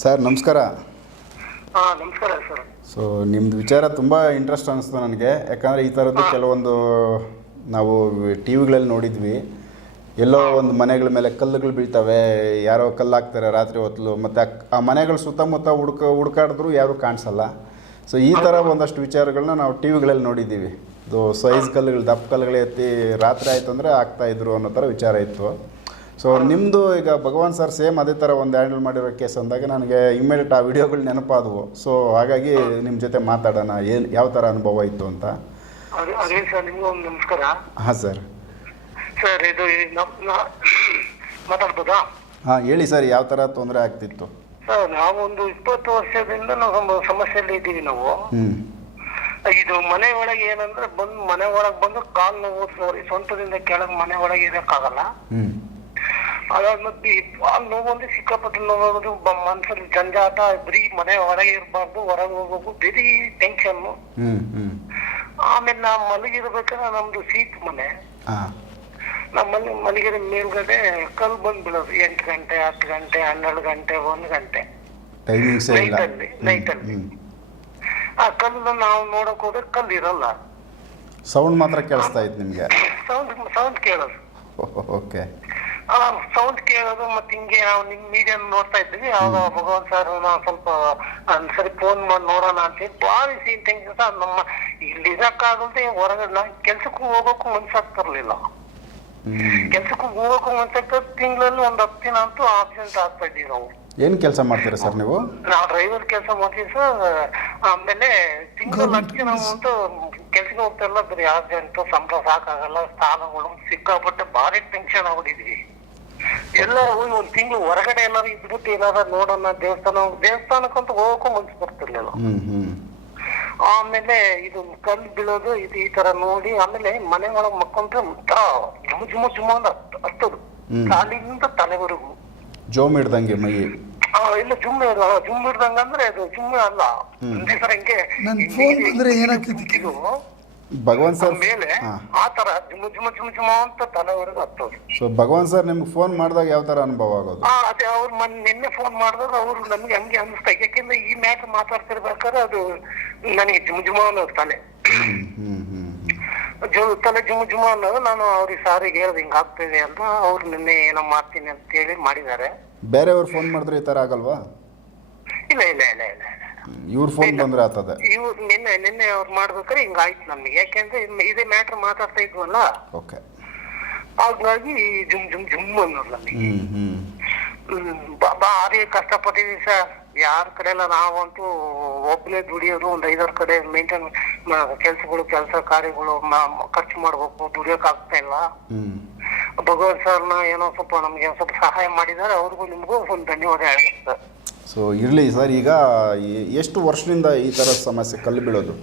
Sir ನಮಸ್ಕಾರ. ಹಾ ನಮಸ್ಕಾರ ಸರ್. ಸೊ ನಿಮ್ಮದು ವಿಚಾರ ತುಂಬ ಇಂಟ್ರೆಸ್ಟ್ ಅನ್ನಿಸ್ತು ನನಗೆ. ಯಾಕಂದರೆ ಈ ಥರದ್ದು ಕೆಲವೊಂದು ನಾವು ಟಿ ವಿಗಳಲ್ಲಿ ನೋಡಿದ್ವಿ. ಎಲ್ಲೋ ಒಂದು ಮನೆಗಳ ಮೇಲೆ ಕಲ್ಲುಗಳು ಬೀಳ್ತವೆ ಯಾರೋ ಕಲ್ಲು ಹಾಕ್ತಾರೆ ರಾತ್ರಿ ಹೊತ್ತಲು ಮತ್ತು ಆ ಮನೆಗಳ ಸುತ್ತಮುತ್ತ ಹುಡ್ಕ ಹುಡ್ಕಾಡಿದ್ರು ಯಾರೂ ಕಾಣಿಸಲ್ಲ. ಸೊ ಈ ಥರ ಒಂದಷ್ಟು ವಿಚಾರಗಳನ್ನ ನಾವು ಟಿ ವಿಗಳಲ್ಲಿ ನೋಡಿದ್ದೀವಿ. ಇದು ಸೈಜ್ ಕಲ್ಲುಗಳು ದಪ್ಪ ಕಲ್ಲುಗಳು ಎತ್ತಿ ರಾತ್ರಿ ಆಯ್ತು ಅಂದರೆ ಆಗ್ತಾಯಿದ್ರು ಅನ್ನೋ ಥರ ವಿಚಾರ ಇತ್ತು. ಸೊ ನಿಮ್ಮದು ಈಗ ಭಗವಾನ್ ಸರ್ ಸೇಮ್ ಅದೇ ಥರ ಒಂದು ಹ್ಯಾಂಡಲ್ ಮಾಡಿರೋ ಕೇಸ್ ಅಂದಾಗ ನನಗೆ ಇಮ್ಮಿಡಿಯೇಟ್ ಆ ವಿಡಿಯೋಗಳು ನೆನಪಾದವು. ಸೊ ಹಾಗಾಗಿ ನಿಮ್ಮ ಜೊತೆ ಮಾತಾಡೋಣ ಏನು ಯಾವ ಥರ ಅನುಭವ ಇತ್ತು ಅಂತ. ಸರ್ ನಿಮ್ಗೂ ನಮಸ್ಕಾರ. ಹಾಂ ಸರ್ ಸರ್ ಇದು ಮಾತಾಡ್ಬೋದಾ? ಹಾಂ ಹೇಳಿ ಸರ್ ಯಾವ ಥರ ತೊಂದರೆ ಆಗ್ತಿತ್ತು? ಸರ್ ನಾವೊಂದು ಇಪ್ಪತ್ತು ವರ್ಷದಿಂದ ನಾವು ಸಮ- ಸಮಸ್ಯೆಯಲ್ಲಿ ಇದ್ದೀವಿ ನಾವು. ಹ್ಞೂ ಇದು ಮನೆ ಒಳಗೆ ಏನಂದ್ರೆ ಬಂದು ಮನೆ ಒಳಗೆ ಬಂದು ಕಾಲ್ ನೋವು ಸ್ವಂತದಿಂದ ಕೆಳಗೆ ಮನೆ ಒಳಗೆ ಇರೋಕ್ಕಾಗಲ್ಲ. ಹ್ಞೂ ಅದಾದ್ಮೇಲೆ ಮತ್ತೆ ಕಾಲ್ ನೋವು ಅಂದ್ರೆ ಸಿಕ್ಕಾಪಟ್ಟೆ ನೋವಾಗೋದು ಮನ್ಸಲ್ಲಿ ಜಂಜಾಟ ಬರೀ ಮನೆ ಹೊರಗೆ ಇರಬಾರ್ದು ಹೊರಗೆ ಹೋಗ್ಬೇಕು ಬರೀ ಟೆನ್ಷನ್ ಆಮೇಲೆ ನಾ ಮಲಗಿರ್ಬೇಕಾದ್ರೆ ನಮ್ದು ಸೀಟ್ ಮನೆ. ಹಾಂ ನಮ್ಮ ಮನೆ ಮಲಗಿದ ಮೇಲ್ಗಡೆ ಕಲ್ ಬಂದ್ ಬಿಡೋದು ಎಂಟು ಗಂಟೆ ಹತ್ತು ಗಂಟೆ ಹನ್ನೆರಡು ಗಂಟೆ ಒಂದ್ ಗಂಟೆ. ನೈಟಲ್ಲಿ ನೈಟಲ್ಲಿ ಆ ಕಲ್ಲು ನಾವು ನೋಡಕ್ ಹೋದ್ರೆ ಕಲ್ಲು ಇರಲ್ಲ. ಸೌಂಡ್ ಮಾತ್ರ ಕೇಳಿಸ್ತಾ ಇತ್ತು ನಿಮ್ಗೆ. ಸೌಂಡ್ ಸೌಂಡ್ ಕೇಳೋದು. ಓಕೆ ಸೌಂಡ್ ಕೇಳೋದು ಮತ್ತೆ ಹಿಂಗೆ ನಾವು ನಿಮ್ ಮೀಡಿಯಾ ನೋಡ್ತಾ ಇದ್ವಿ. ಅವಾಗ ಭಗವಾನ್ ಸರ್ ನಾವು ಸ್ವಲ್ಪ ಒಂದ್ ಸರಿ ಫೋನ್ ಮಾಡಿ ನೋಡೋಣ ಅಂತ ಹೇಳಿ ಭಾರಿ ಸೀನ್ ಟೆನ್ಷನ್ ನಮ್ಮ ಇಲ್ಲಿ ಇರಕ್ಕಾಗಲ್ದೆ ಹೊರಗಡೆ ನಾ ಕೆಲ್ಸಕ್ಕೂ ಹೋಗೋಕ್ಕೂ ಮನ್ಸಾಗ್ತಿರ್ಲಿಲ್ಲ ಕೆಲ್ಸಕ್ಕೂ ಹೋಗೋಕ್ಕೂ ಮನ್ಸಾಗ್ತದೆ ತಿಂಗಳಲ್ಲಿ ಒಂದ್ ಹತ್ತು ದಿನ ಅಂತೂ ಆಬ್ಸೆಂಟ್ ಆಗ್ತಾ ಇದ್ದೀವಿ ನಾವು. ಏನ್ ಕೆಲಸ ಮಾಡ್ತೀರಾ ಸರ್ ನೀವು? ನಾವು ಡ್ರೈವರ್ ಕೆಲಸ ಮಾಡ್ತೀವಿ ಸರ್ ಆಮೇಲೆ ತಿಂಗಳು ಹತ್ತು ನಾವು ಅಂತೂ ಕೆಲ್ಸಕ್ಕೆ ಹೋಗ್ತಾ ಇಲ್ಲ ಬರೀ ಅರ್ಜೆಂಟು ಸಂಬಳ ಸಾಕಾಗಲ್ಲ ಸ್ಥಾನಗಳು ಸಿಕ್ಕಾಪಟ್ಟೆ ಭಾರಿ ಟೆನ್ಷನ್ ಆಗ್ಬಿಟ್ಟಿದ್ವಿ. ಎಲ್ಲ ಹೋಗಿ ಒಂದ್ ತಿಂಗಳು ಹೊರಗಡೆ ಏನಾದ್ರು ಇದ್ಬಿಟ್ಟು ಏನಾದ್ರು ನೋಡೋಣ ದೇವಸ್ಥಾನ ದೇವಸ್ಥಾನಕ್ಕಂತೂ ಹೋಗಕ್ಕೂ ಮನ್ಸು ಬರ್ತಿರ್ಲಿಲ್ಲ. ಆಮೇಲೆ ಇದು ಕಲ್ಲು ಬೀಳೋದು ಇದು ಈ ತರ ನೋಡಿ ಆಮೇಲೆ ಮನೆ ಒಳಗ್ ಮಕ್ಕೊಂಡ್ರೆ ಒಂಥರ ಜುಮ್ ಜುಮ್ ಜುಮ್ ಅಂತ ಹತ್- ಹತ್ತದು. ಕಾಲಿಂದ ತಲೆವರೆಗೂ. ಜೋಮ್ ಹಿಡ್ದಂಗೆ ಮೈ. ಆ, ಇಲ್ಲ ಜುಮ್ಮೆ ಅಲ್ಲ ಜುಮ್ ಹಿಡ್ದಂಗ ಅಂದ್ರೆ ಅದು ಜುಮ್ಮೆ ಅಲ್ಲ. ಒಂದೇ ಸರ ಹಿಂಗೆ ಭಗವಾನ್ ಸರ್ ಮೇಲೆ ಆ ತರ ಜುಮ್ ಜುಮ್ ಜುಮ್ ಜುಮ್ ಅಂತ ತಲೆವರೆಗೆ ಹತ್ತೋದು ಸೊ ಭಗವಾನ್ ಸರ್ ನಿಮ್ಗೆ ಫೋನ್ ಮಾಡಿದಾಗ ಯಾವ ತರ ಅನುಭವ ಆಗೋದು? ಆ ಅದೇ ಅವ್ರು ಮನ್ ನಿನ್ನೆ ಫೋನ್ ಮಾಡಿದಾಗ ಅವ್ರು ನಮ್ಗೆ ಹಂಗೆ ಅನಿಸ್ತಾ ಯಾಕೆಂದ್ರೆ ಈ ಮ್ಯಾಚ್ ಮಾತಾಡ್ತಿರ್ಬೇಕಾದ್ರೆ ಅದು ನನಗೆ ಜುಮ್ ಜುಮ ಅನ್ನೋದು ತಲೆ. ಹ್ಮ್ ಹ್ಮ್ ಜು ತಲೆ ಜುಮ್ ಜುಮ ಅನ್ನೋದು ನಾನು ಅವ್ರಿಗೆ ಸಾರಿಗೆ ಹೇಳ್ದೆ ಹಿಂಗ್ ಆಗ್ತಿದೆ ಅಂತ ಅವ್ರು ನಿನ್ನೆ ಏನೋ ಮಾಡ್ತೀನಿ ಅಂತ ಹೇಳಿ ಮಾಡಿದ್ದಾರೆ. ಬೇರೆಯವ್ರು ಫೋನ್ ಮಾಡಿದ್ರೆ ಈ ತರ ಆಗಲ್ವಾ? ಇಲ್ಲ ಇಲ್ಲ ಇಲ್ಲ ಇಲ್ಲ ಇಲ್ಲ. ಇವ್ರ ಫೋನ್ ಬಂದ್ರೆ ಆತದೆ. ಇವ್ರು ನಿನ್ನೆ ನಿನ್ನೆ ಅವ್ರು ಮಾಡ್ಬೇಕಾದ್ರೆ ಹಿಂಗಾಯ್ತು ನಮ್ಗೆ. ಯಾಕೆಂದ್ರೆ ಇದ್- ಇದೇ ಮ್ಯಾಟರ್ ಮಾತಾಡ್ತಾ ಇದ್ವಲ್ಲ? ಓಕೆ ಹಾಗಾಗಿ ಜುಮ್ ಜುಮ್ ಜುಮ್ ಅನ್ನೋದು ನಮಗೆ. ಹ್ಞೂ ಹ್ಞೂ ಭಾರಿ ಕಷ್ಟಪಟ್ಟಿದೀವಿ ಸರ್. ಯಾರ ಕಡೆ ಎಲ್ಲ ನಾವಂತೂ ಒಬ್ಬನೇ ದುಡಿಯೋದು ಒಂದ್ ಐದಾರು ಕಡೆ ಮೇಂಟೈನ್ ಕೆಲ್ಸಗಳು ಕೆಲಸ ಕಾರ್ಯಗಳು ಮ- ಮ- ಖರ್ಚು ಮಾಡ್ಬೇಕು ದುಡಿಯೋಕ್ ಆಗ್ತಾ ಇಲ್ಲ. ಹ್ಞೂ ಭಗವಂತ ಸರ್ನ ಏನೋ ಸ್ವಲ್ಪ ನಮ್ಗೆ ಒಂದ್ ಸ್ವಲ್ಪ ಸಹಾಯ ಮಾಡಿದ್ದಾರೆ ಅವ್ರಿಗೂ ನಿಮ್ಗೂ ಒಂದು ಧನ್ಯವಾದ ಹೇಳ್ಬೇಕು ಸರ್. ಸೊ ಇರಲಿ ಸರ್ ಈಗ ಎಷ್ಟು ವರ್ಷದಿಂದ ಈ ಥರ ಸಮಸ್ಯೆ ಕಲ್ಲು ಬೀಳೋದು?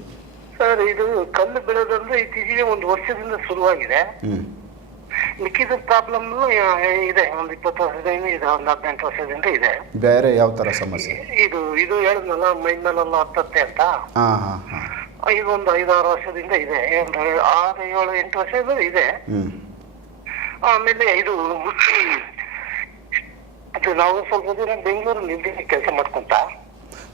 ಸರ್ ಇದು ಕಲ್ಲು ಬೀಳೋದಂದ್ರೆ ಇತ್ತೀಚೆಗೆ ಒಂದು ವರ್ಷದಿಂದ ಶುರುವಾಗಿದೆ. ಮಿಕ್ಕಿದ ಪ್ರಾಬ್ಲಮ್ ಇದೆ. ಒಂದು ಇಪ್ಪತ್ತು ವರ್ಷದಿಂದ ಇದೆ ಒಂದು ಹದಿನೆಂಟು ವರ್ಷದಿಂದ ಇದೆ. ಬೇರೆ ಯಾವ ತರ ಸಮಸ್ಯೆ? ಇದು ಇದು ಹೇಳಿದ್ನಲ್ಲ ಮೈ ಮೇಲೆಲ್ಲ ಹತ್ತತ್ತೆ ಅಂತ? ಇದು ಒಂದು ಐದಾರು ವರ್ಷದಿಂದ ಇದೆ. ಆರು ಏಳು ಎಂಟು ವರ್ಷದಿಂದ ಇದೆ. ಆಮೇಲೆ ಇದು ಇದು ನಾವು ಸ್ವಲ್ಪ ದಿನ ಬೆಂಗಳೂರಲ್ಲಿ ಕೆಲಸ ಮಾಡ್ಕೊಂತ.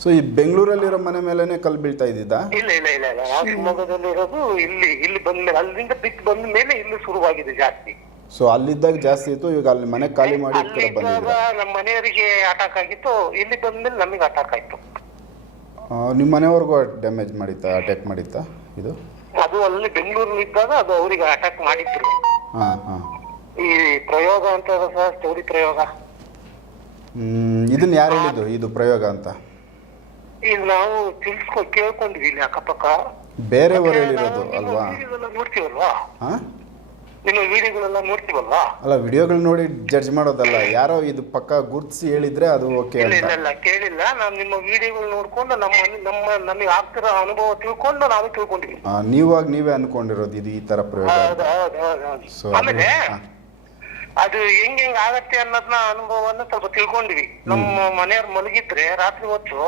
ಸೊ ಈ ಬೆಂಗಳೂರಲ್ಲಿರೋ ಮನೆ ಮೇಲೆನೆ ಕಲ್ ಬೀಳ್ತಾ ಇದ್ದಿದ್ದ? ಇಲ್ಲ ಇಲ್ಲ ಇಲ್ಲ ಇಲ್ಲ. ಆ ಶಿವಮೊಗ್ಗದಲ್ಲಿ ಇರೋದು ಇಲ್ಲಿ ಇಲ್ಲಿ ಬಂದ್ಮೇಲೆ ಅಲ್ಲಿಂದ ಬಿಟ್ಟು ಬಂದ ಮೇಲೆ ಇಲ್ಲಿ ಶುರುವಾಗಿದೆ ಜಾಸ್ತಿ. ಸೊ ಅಲ್ಲಿದ್ದಾಗ ಜಾಸ್ತಿ ಇತ್ತು ಈಗ ಅಲ್ಲಿ ಮನೆ ಖಾಲಿ ಮಾಡಿ ಈ ಕಡೆ ಬಂದಿದ್ದೀರಾ? ನಮ್ಮ ಮನೆಯವರಿಗೆ ಅಟ್ಯಾಕ್ ಆಗಿತ್ತು ಇಲ್ಲಿ ಬಂದ್ಮೇಲೆ ನಮಗೆ ಅಟ್ಯಾಕ್ ಆಯ್ತು. ಆ, ನಿಮ್ಮ ಮನೆಯವ್ರಿಗೂ ಡ್ಯಾಮೇಜ್ ಮಾಡಿತ್ತಾ ಅಟ್ಯಾಕ್ ಮಾಡಿತ್ತ ಇದು? ಅದು ಅಲ್ಲಿ ಬೆಂಗಳೂರಲ್ಲಿ ಇದ್ದಾಗ ಅದು ಅವರಿಗೆ ಅಟ್ಯಾಕ್ ಮಾಡಿದ್ರು. ಹಾಂ ಹಾಂ. ಈ ಪ್ರಯೋಗ ಅಂತ ಸರ್ ಸ್ಟೋರಿ ಪ್ರಯೋಗ. ಇದನ್ನ ಯಾರು ಹೇಳಿದ್ದು? ಇದು ಪ್ರಯೋಗ ಅಂತ? ಈಗ ನಾವು ತಿಳ್ಸ್ಕೊ ಕೇಳ್ಕೊಂಡ್ವಿ ಇಲ್ಲಿ ಅಕ್ಕಪಕ್ಕ. ಬೇರೆಯವರು ಹೇಳಿರೋದು ಅಲ್ವಾ? ನೋಡ್ತೀವಲ್ವಾ? ನಿಮ್ಮ ವಿಡಿಯೋಗಳೆಲ್ಲ ನೋಡ್ತೀವಲ್ವಾ? ಅಲ್ಲ ವಿಡಿಯೋಗಳು ನೋಡಿ ಜಡ್ಜ್ ಮಾಡೋದಲ್ಲ ಯಾರೋ ಇದು ಪಕ್ಕ ಗುರ್ತಿಸಿ ಹೇಳಿದ್ರೆ ಅದು ಓಕೆ ಇಲ್ಲ ಕೇಳಿಲ್ಲ. ನಾನು ನಿಮ್ಮ ವಿಡಿಯೋಗಳು ನೋಡ್ಕೊಂಡು ನಮ್ಮ ನಮ್ಮ ನಮಗೆ ಆಗ್ತಿರೋ ಅನುಭವ ತಿಳ್ಕೊಂಡು ನಾವು ತಿಳ್ಕೊಂಡಿವಿ ಆ, ನೀವಾಗ ನೀವೇ ಅನ್ಕೊಂಡಿರೋದು ಇದು ಈ ತರ ಪ್ರಯೋಗ ಅಂತ. ಹೌದು ಹೌದು ಹೌದು ಹೌದು. ಸೊ ಆಮೇಲೆ. ಅದು ಹೆಂಗ್ ಹೆಂಗ್ ಆಗತ್ತೆ ಅನ್ನೋದ್ನ ಅನುಭವವನ್ನ ಸ್ವಲ್ಪ ತಿಳ್ಕೊಂಡ್ವಿ. ನಮ್ಮ ಮನೆಯವ್ರು ಮಲಗಿದ್ರೆ ರಾತ್ರಿ ಹೊತ್ತು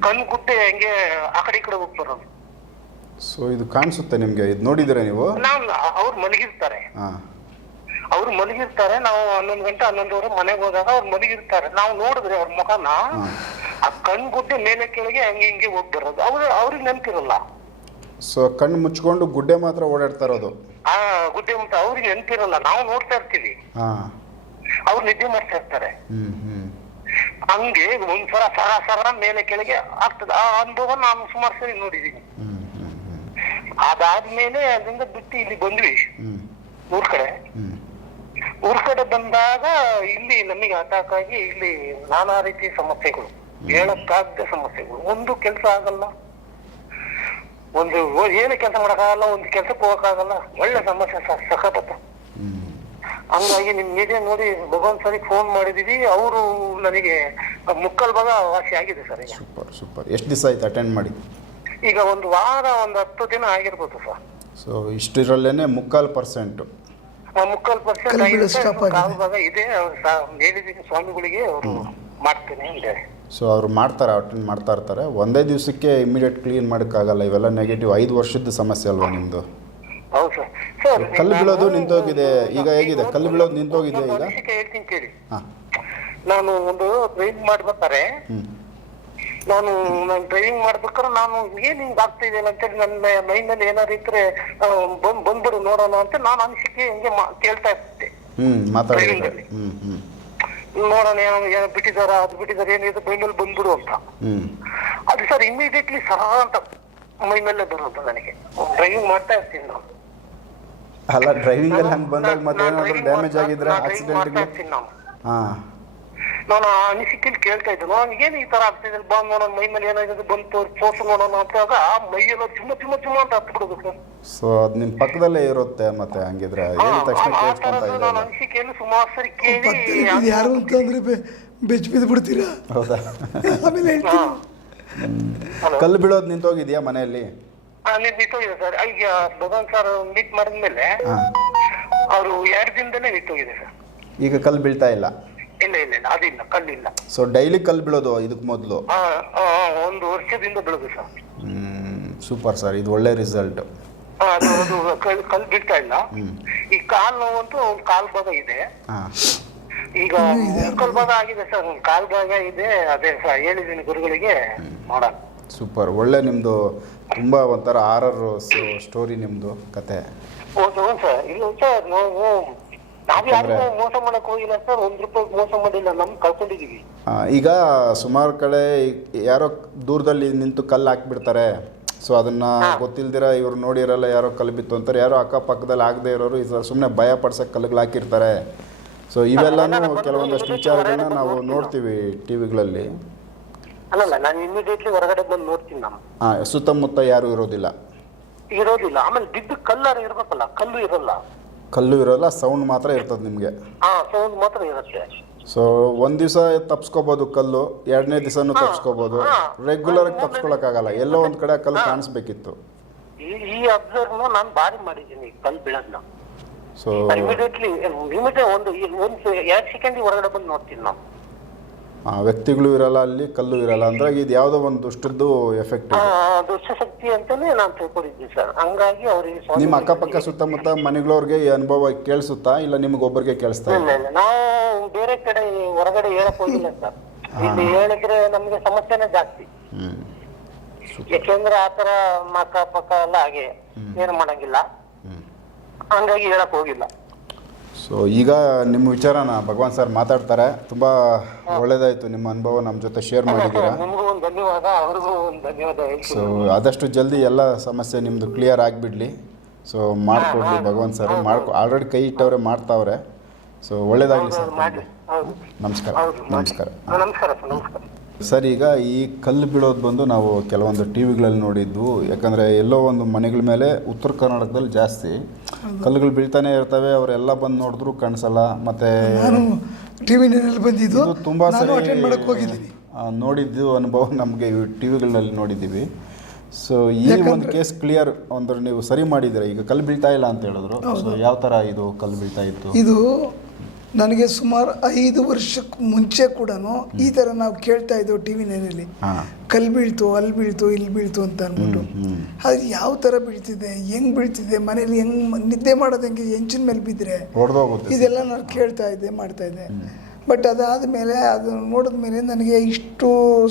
ಕಣ್ಣು ಗುಡ್ಡೆ ಹೆಂಗೆ ಆ ಕಡೆ ಈ ಕಡೆ ಹೋಗ್ತಾರ ಸೊ ಇದು ಕಾಣಿಸುತ್ತೆ ನಿಮಗೆ? ಇದು ನೋಡಿದ್ದೀರಾ ನೀವು? ನಾವ್ ಅವ್ರು ಮಲಗಿರ್ತಾರೆ. ಹಾಂ. ಅವ್ರು ಮಲಗಿರ್ತಾರೆ ನಾವು ಹನ್ನೊಂದು ಗಂಟೆ ಹನ್ನೊಂದುವರೆ ಮನೆಗೆ ಹೋದಾಗ ಅವ್ರು ಮಲಗಿರ್ತಾರೆ. ನಾವು ನೋಡಿದ್ರೆ ಅವ್ರ ಮುಖನ ಆ ಕಣ್ಣು ಗುಡ್ಡೆ ಮೇಲೆ ಕೆಳಗೆ ಹಂಗೆ ಹಿಂಗೆ ಹೋಗ್ಬರೋದು. ಅವ್ರು ಅವ್ರಿಗೆ ನೆನಪಿರಲ್ಲ. ಸೊ ಕಣ್ಣು ಮುಚ್ಕೊಂಡು ಗುಡ್ಡೆ ಮಾತ್ರ ಓಡಾಡ್ತಾ ಇರೋದು. ಆ ಗುಡ್ಡೆ ಅಂತ ಅವ್ರಿಗೆ ನೆನಪಿರಲ್ಲ ನಾವು ನೋಡ್ತಾ ಇರ್ತೀವಿ. ಹಾಂ. ಅವ್ರು ನಿದ್ದೆ ಮಾಡ್ತಾ ಇರ್ತಾರೆ. ಹಂಗೆ ಒಂದ್ಸಲ ಸರ ಸರ ಮೇಲೆ ಕೆಳಗೆ ಆಗ್ತದೆ. ಆ ಅನುಭವ ನಾನು ಸುಮಾರು ಸರಿ ನೋಡಿದೀನಿ ಅದಾದ್ಮೇಲೆ ಅಲ್ಲಿಂದ ಬಿಟ್ಟು ಇಲ್ಲಿ ಬಂದ್ವಿ. ಊರ್ ಕಡೆ. ಊರ್ ಕಡೆ ಬಂದಾಗ ಇಲ್ಲಿ ನಮಗೆ ಅಟ್ಯಾಕ್ ಆಗಿ ಇಲ್ಲಿ ನಾನಾ ರೀತಿ ಸಮಸ್ಯೆಗಳು ಹೇಳಕ್ಕಾಗದ ಸಮಸ್ಯೆಗಳು. ಒಂದು ಕೆಲಸ ಆಗಲ್ಲ. ಒಂದು ಏನು ಕೆಲಸ ಮಾಡಕ್ಕಾಗಲ್ಲ ಒಂದು ಕೆಲ್ಸಕ್ಕೆ ಹೋಗಕ್ಕಾಗಲ್ಲ ಒಳ್ಳೆ ಸಮಸ್ಯೆ ಸರ್ ಸಖತ್ ಹಂಗಾಗಿ ನಿಮ್ ಮೀಡಿಯಾ ನೋಡಿ ಭಗವಾನ್ ಸರಿ ಫೋನ್ ಮಾಡಿದೀವಿ ಅವರು ನನಗೆ ಮುಕ್ಕಲ್ ಭಾಗ ವಾಸಿ ಆಗಿದೆ ಸರ್ ಈಗ. Super super. ಎಷ್ಟು ದಿವಸ ಆಯ್ತು ಅಟೆಂಡ್ ಮಾಡಿ? ಈಗ ಒಂದು ವಾರ ಒಂದು ಹತ್ತು ದಿನ ಆಗಿರ್ಬೋದು ಸರ್. ಸೊ ಇಷ್ಟಿರಲ್ಲೇನೆ ಮುಕ್ಕಾಲು ಪರ್ಸೆಂಟ್ ಆ ಮುಕ್ಕಾಲ್ ಪರ್ಸೆಂಟ್ ಆಗಿದೆ. ಕಾಲು ಭಾಗ ಇದೆ ಅವ್ರು ಸಾ- ಹೇಳಿದೀನಿ ಸ್ವಾಮಿಗಳಿಗೆ ಅವರು ಮಾಡ್ತೇನೆ ಅಂತಾರೆ ಸೊ ಅವ್ರು ಮಾಡ್ತಾರೆ ಅಟೆಂಡ್ ಮಾಡ್ತಾ ಇರ್ತಾರೆ. ಒಂದೇ ದಿವಸಕ್ಕೆ ಇಮಿಡಿಯೇಟ್ ಕ್ಲೀನ್ ಮಾಡೋಕ್ಕಾಗಲ್ಲ. ಇವೆಲ್ಲ ನೆಗೆಟಿವ್ ಐದು ವರ್ಷದ ಸಮಸ್ಯೆ ಅಲ್ವಾ ನಿಮ್ಮದು ಹೌದು ಸರ್. ಕಲ್ಲು ಬೀಳೋದು ನಿಂತೋಗಿದೆ. ಈಗ ಹೇಗಿದೆ? ಕಲ್ಲು ಬೀಳೋದು ನಿಂತೋಗಿದೆ ಈಗ? ಹೇಳ್ತೀನಿ ಕೇಳಿ. ಹಾಂ. ನಾನು ಒಂದು ಡ್ರೈವಿಂಗ್ ಮಾಡ್ಬೇಕಾರೆ ನಾನು ನಾನು ಡ್ರೈವಿಂಗ್ ಮಾಡ್ಬೇಕಾದ್ರೆ ನಾನು ಏನ್ ಹಿಂಗ್ ಆಗ್ತಾ ಇದೆಯಲ್ಲ ಅಂತೇಳಿ ನನ್ನ ಮೈನಲ್ಲಿ ಏನಾದ್ರು ಇದ್ರೆ ಆ, ಬಂದ್ ಬಂದ್ಬಿಡು ನೋಡೋಣ ಅಂತ ನಾನು ಅನಿಸಿಕೆ ಹಿಂಗೆ ಮಾ- ಕೇಳ್ತಾ ಇರ್ತೇನೆ ಹ್ಞೂ Driving-ಅಲ್ಲಿ. ಹ್ಞೂ ಹ್ಞೂ ನೋಡೋಣ ಏನೋ ಬಿಟ್ಟಿದಾರ? ಅದು ಬಿಟ್ಟಿದಾರ ಏನಿದೆ ಮೈಮೇಲೆ ಬಂದ್ಬಿಡು ಅಂತ. ಅದು ಸರ್ ಇಮಿಡಿಯೇಟ್ಲಿ ಸರ ಅಂತ ಮೈ ಮೇಲೆ ಬರುತ್ತೆ ನನಗೆ. ಡ್ರೈವಿಂಗ್ ಮಾಡ್ತಾ ಇರ್ತೀನಿ ನಾನು. ಅಲ್ಲ ಡ್ರೈವಿಂಗಲ್ಲಿ ಹಂಗೆ ಬಂದಾಗ ಮತ್ತೆ ಏನಾದ್ರೂ ಡ್ಯಾಮೇಜ್ ಆಗಿದ್ರೆ ಆಕ್ಸಿಡೆಂಟ್ ಹಾಂ. ನಾನು ಆ ಅನಿಸಿಕೆಲಿ ಕೇಳ್ತಾ ಇದ್ದೆ ನಾನು ಏನು ಈ ತರ ಆಗ್ತಿದೆ ಬಾ ನೋಡೋಣ ಮೈ ಮೇಲೆ ಏನಾಗಿದೆ ಬಂತು ತೋರ್ಸು ನೋಡೋಣ ಅಂತಾಗ ಮೈಯೆಲ್ಲ ಚುಮ್ಮ ಚುಮ್ಮ ಚುಮ್ಮ ಅಂತ ಹತ್ತು ಬಿಡೋದು ಸರ್. ಸೊ ಅದು ನಿಮ್ಮ ಪಕ್ಕದಲ್ಲೇ ಇರುತ್ತೆ ಮತ್ತೆ ಹಂಗಿದ್ರೆ. ಏನು ತಕ್ಷಣ ಆ ಕೇಳಿಸ್ಕೊಂತ ತರದ ಇದೆ ನಾನು ಅನಿಸಿಕೆಯಲ್ಲಿ ಸುಮಾರು ಸರಿ ಕೇಳಿ ಪಕ್ಕದಲ್ಲಿ ಇದು ಯಾರು ಅಂತಂದ್ರೆ ಬೆ ಬೆಚ್ಚ ಬಿದ್ದು ಬಿಡ್ತೀರಾ? ಹೌದಾ? ಆಮೇಲೆ ಹೇಳ್ತೀನಿ. ಕಲ್ಲು ಬೀಳೋದು ನಿಂತೋಗಿದೆಯಾ ಮನೆಯಲ್ಲಿ? ನಿಂತೋಗಿದೆ ಸರ್. ಈಗ ಭಗವಾನ್ ಸರ್ ಮೀಟ್ ಮಾಡಿದ್ಮೇಲೆ ಹಾಂ. ಅವರು ಎರಡು ದಿನದಲ್ಲೇ ನಿಂತೋಗಿದೆ ಸರ್. ಈಗ ಕಲ್ಲು ಬೀಳ್ತಾ ಇಲ್ಲ? ಇಲ್ಲ ಇಲ್ಲ ಇಲ್ಲ ಅದಿಲ್ಲ ಕಲ್ಲಿಲ್ಲ. ಸೊ ಡೈಲಿ ಕಲ್ಲು ಬೀಳೋದು ಇದಕ್ಕೆ ಮೊದಲು? ಆ, ಆ, ಒಂದು ವರ್ಷದಿಂದ ಬೆಳೆದು ಸರ್. ಸೂಪರ್ ಸರ್ ಇದು ಒಳ್ಳೆ ರಿಸಲ್ಟ್ ಆ, ಅದು ಅದು ಕಲ್ ಬಿಡ್ತಾ ಇಲ್ಲ. ಈ ಕಾಲ್ ನೋವಂತೂ ಒಂದು ಕಾಲ್ ಭಾಗ ಇದೆ. ಹಾಂ. ಈಗ ಮುಕ್ಕಲ್ ಭಾಗ ಆಗಿದೆ ಸರ್ ಒಂದು ಕಾಲ್ ಭಾಗ ಇದೆ. ಅದೇ ಸರ್ ಹೇಳಿದ್ದೀನಿ ಗುರುಗಳಿಗೆ. ನೋಡೋಣ. ಸೂಪರ್ ಒಳ್ಳೆ ನಿಮ್ಮದು ತುಂಬ ಒಂಥರ ಆರರ್ ಸ್ಟೋರಿ ನಿಮ್ಮದು ಕತೆ. ಹೌದು ಸರ್. ಇಲ್ಲ ಸರ್ ನಾವು ನಾವ್ ಯಾರಿಗೂ ಮೋಸ ಮಾಡಕ್ ಹೋಗಿಲ್ಲ ಸರ್ ಒಂದ್ ರೂಪಾಯಿ ಮೋಸ ಮಾಡಿಲ್ಲ ನಮ್ ಕಳ್ಕೊಂಡಿದೀವಿ. ಆ, ಈಗ ಸುಮಾರು ಕಡೆ ಯಾರೋ ದೂರದಲ್ಲಿ ನಿಂತು ಕಲ್ಲು ಹಾಕ್ಬಿಡ್ತಾರೆ. ಸೊ ಅದನ್ನ ಗೊತ್ತಿಲ್ದಿರ ಇವ್ರು ನೋಡಿರಲ್ಲ ಯಾರೋ ಕಲ್ಲು ಬಿತ್ತು ಅಂತಾರೆ. ಯಾರೋ ಅಕ್ಕಪಕ್ಕದಲ್ಲಿ ಆಗದೆ ಇರೋರು ಸುಮ್ಮನೆ ಭಯ ಪಡ್ಸಕ್ಕೆ ಕಲ್ಲುಗಳು ಹಾಕಿರ್ತಾರೆ. ಸೊ ಇವೆಲ್ಲನೂ ಕೆಲವೊಂದಷ್ಟು ವಿಚಾರಗಳನ್ನ ನಾವು ನೋಡ್ತೀವಿ ಟಿವಿಗಳಲ್ಲಿ. ಅಲ್ಲಲ್ಲ ನಾನು ಇಮಿಡಿಯೇಟ್ಲಿ ಹೊರಗಡೆ ಬಂದು ನೋಡ್ತೀನಿ ನಾನು ಸುತ್ತಮುತ್ತ ಯಾರು ಇರೋದಿಲ್ಲ. ಇರೋದಿಲ್ಲ. ಆಮೇಲೆ ಬಿದ್ದು ಕಲ್ಲಾರು ಇರಬೇಕಲ್ಲ ಕಲ್ಲು ಇರಲ್ಲ. ಕಲ್ಲು ಇರೋಲ್ಲ ಸೌಂಡ್ ಮಾತ್ರ ಇರ್ತದೆ ನಿಮಗೆ. ಹಾ ಸೌಂಡ್ ಮಾತ್ರ ಇರುತ್ತೆ. ಸೊ ಒಂದ್ ದಿವಸ ತಪ್ಸ್ಕೋಬಹುದು ಕಲ್ಲು ಎರಡನೇ ದಿವಸನೂ ತಪ್ಸ್ಕೋಬೋದು. ರೆಗ್ಯುಲರ್ ತಪ್ಸ್ಕೊಳಕ್ಕಾಗಲ್ಲ ಎಲ್ಲೋ ಒಂದ್ ಕಡೆ ಆ ಕಲ್ಲು ಕಾಣಿಸ್ಬೇಕಿತ್ತು. ಈ ಈ ಅಬ್ಸರ್ವ್ ನಾನು ಬಾರಿ ಮಾಡಿದ್ದೀನಿ ಕಲ್ಲು ಬೀಳೋದ್ನ. ಸೊ ಇಮಿಡಿಯೇಟ್ಲಿ ಇಮಿಡಿಯೇಟ್ ಒಂದು ಒಂದು ಎರಡ್ ಸೆಕೆಂಡ್ ಹೊರಗಡೆ ಬಂದು ನೋಡ್ತೀನಿ ನಾವು. ವ್ಯಕ್ತಿಗಳು ಇರಲ್ಲ ಅಲ್ಲಿ ಕಲ್ಲು ಇರಲ್ಲ. ಅಂದ್ರೆ ಇದು ಯಾವುದೋ ಒಂದು ದುಷ್ಟದ್ದು ಎಫೆಕ್ಟ್ ಆ, ದುಷ್ಟಶಕ್ತಿ ಅಂತಲೇ ನಾನು ತಿಳ್ಕೊಂಡಿದ್ದೀನಿ ಸರ್. ಹಂಗಾಗಿ ಅವರಿಗೆ ಸ್ವಾಮಿ ನಿಮ್ಮ ಅಕ್ಕಪಕ್ಕ ಸುತ್ತಮುತ್ತ ಮನೆಗಳವ್ರಿಗೆ ಈ ಅನುಭವ ಕೇಳಿಸುತ್ತಾ ಇಲ್ಲ ನಿಮಗೊಬ್ಬರಿಗೆ ಕೇಳಿಸ್ತಾ ಇಲ್ಲ ಇಲ್ಲ. ನಾವು ಬೇರೆ ಕಡೆ ಹೊರಗಡೆ ಹೇಳಕ್ ಹೋಗಿಲ್ಲ ಸರ್. ಇಲ್ಲಿ ಹೇಳಿದ್ರೆ ನಮ್ಗೆ ಸಮಸ್ಯೆನೇ ಜಾಸ್ತಿ. ಹ್ಞೂ ಯಾಕೆಂದ್ರೆ ಆತರ ಅಕ್ಕಪಕ್ಕ ಎಲ್ಲ ಹಾಗೆ ಏನು ಮಾಡಂಗಿಲ್ಲ. ಹ್ಞೂ ಹಂಗಾಗಿ ಹೇಳಕ್ ಹೋಗಿಲ್ಲ. ಸೊ ಈಗ ನಿಮ್ಮ ವಿಚಾರನ ಭಗವಾನ್ ಸರ್ ಮಾತಾಡ್ತಾರೆ. ತುಂಬ ಒಳ್ಳೇದಾಯಿತು ನಿಮ್ಮ ಅನುಭವ ನಮ್ಮ ಜೊತೆ ಶೇರ್ ಮಾಡಿದ್ದೀರಾ? ನಿಮ್ಗೂ ಒಂದು ಧನ್ಯವಾದ ಅವ್ರಿಗೂ ಒಂದು ಧನ್ಯವಾದ ಸೊ ಆದಷ್ಟು ಜಲ್ದಿ ಎಲ್ಲ ಸಮಸ್ಯೆ ನಿಮ್ಮದು ಕ್ಲಿಯರ್ ಆಗಿಬಿಡ್ಲಿ. ಸೊ ಮಾಡಿಕೊಡ್ಲಿ ಭಗವಾನ್ ಸರ್. ಮಾಡ್ಕೊ ಆಲ್ರೆಡಿ ಕೈ ಇಟ್ಟವ್ರೆ ಮಾಡ್ತಾವ್ರೆ. ಸೊ ಒಳ್ಳೇದಾಗಲಿ ಸರ್ ಹೌದು ನಮಸ್ಕಾರ. ಹೌದು. ನಮಸ್ಕಾರ. ನಮಸ್ಕಾರ ಸರ್ ನಮಸ್ಕಾರ. ಸರ್ ಈಗ ಈ ಕಲ್ಲು ಬೀಳೋದು ಬಂದು ನಾವು ಕೆಲವೊಂದು ಟಿ ವಿಗಳಲ್ಲಿ ನೋಡಿದ್ವು ಯಾಕಂದರೆ ಎಲ್ಲೋ ಒಂದು ಮನೆಗಳ ಮೇಲೆ ಉತ್ತರ ಕರ್ನಾಟಕದಲ್ಲಿ ಜಾಸ್ತಿ. ಕಲ್ಲುಗಳು ಬೀಳ್ತಾನೆ ಇರ್ತವೆ ಅವರೆಲ್ಲ ಬಂದು ನೋಡಿದ್ರು ಕಾಣಿಸಲ್ಲ. ಮತ್ತು ನಾನು ಟಿ ಬಂದಿದ್ದು ತುಂಬ ಸರಿ ಅಟೆಂಡ್ ಮಾಡಕ್ಕೆ ಹೋಗಿದ್ದೀನಿ. ಆ, ನೋಡಿದ್ದು ಅನುಭವ ನಮಗೆ ಟಿ ವಿಗಳಲ್ಲಿ ನೋಡಿದ್ದೀವಿ. ಸೊ ಈ ಒಂದು ಕೇಸ್ ಕ್ಲಿಯರ್ ಅಂದ್ರೆ ನೀವು ಸರಿ ಮಾಡಿದ್ರೆ ಈಗ ಕಲ್ಲು ಬೀಳ್ತಾ ಇಲ್ಲ ಅಂತ ಹೇಳಿದ್ರು. ಸೊ ಯಾವ ಥರ ಇದು ಕಲ್ಲು ಬೀಳ್ತಾ ಇತ್ತು? ಇದು ನನಗೆ ಸುಮಾರು ಐದು ವರ್ಷಕ್ಕೆ ಮುಂಚೆ ಕೂಡ ಈ ಥರ ನಾವು ಕೇಳ್ತಾ ಇದ್ದೋ ಟಿ ವಿ ಹಾಂ. ಕಲ್ಲು ಬೀಳ್ತು ಅಲ್ಲಿ ಬೀಳ್ತು ಇಲ್ಲಿ ಬೀಳ್ತು ಅಂತ ಅಂದ್ಬಿಟ್ಟು. ಅದು ಯಾವ ಥರ ಬೀಳ್ತಿದೆ ಹೆಂಗ್ ಬೀಳ್ತಿದೆ ಮನೇಲಿ ಹೆಂಗ್ ನಿದ್ದೆ ಮಾಡೋದು ಹೆಂಗೆ ಹೆಂಚಿನ ಮೇಲೆ ಬಿದ್ದರೆ ಇದೆಲ್ಲ ನಾನು ಕೇಳ್ತಾ ಇದ್ದೆ ಮಾಡ್ತಾ ಇದ್ದೆ. ಬಟ್ ಅದಾದ ಮೇಲೆ ಅದು ನೋಡಿದ ಮೇಲೆ ನನಗೆ ಇಷ್ಟು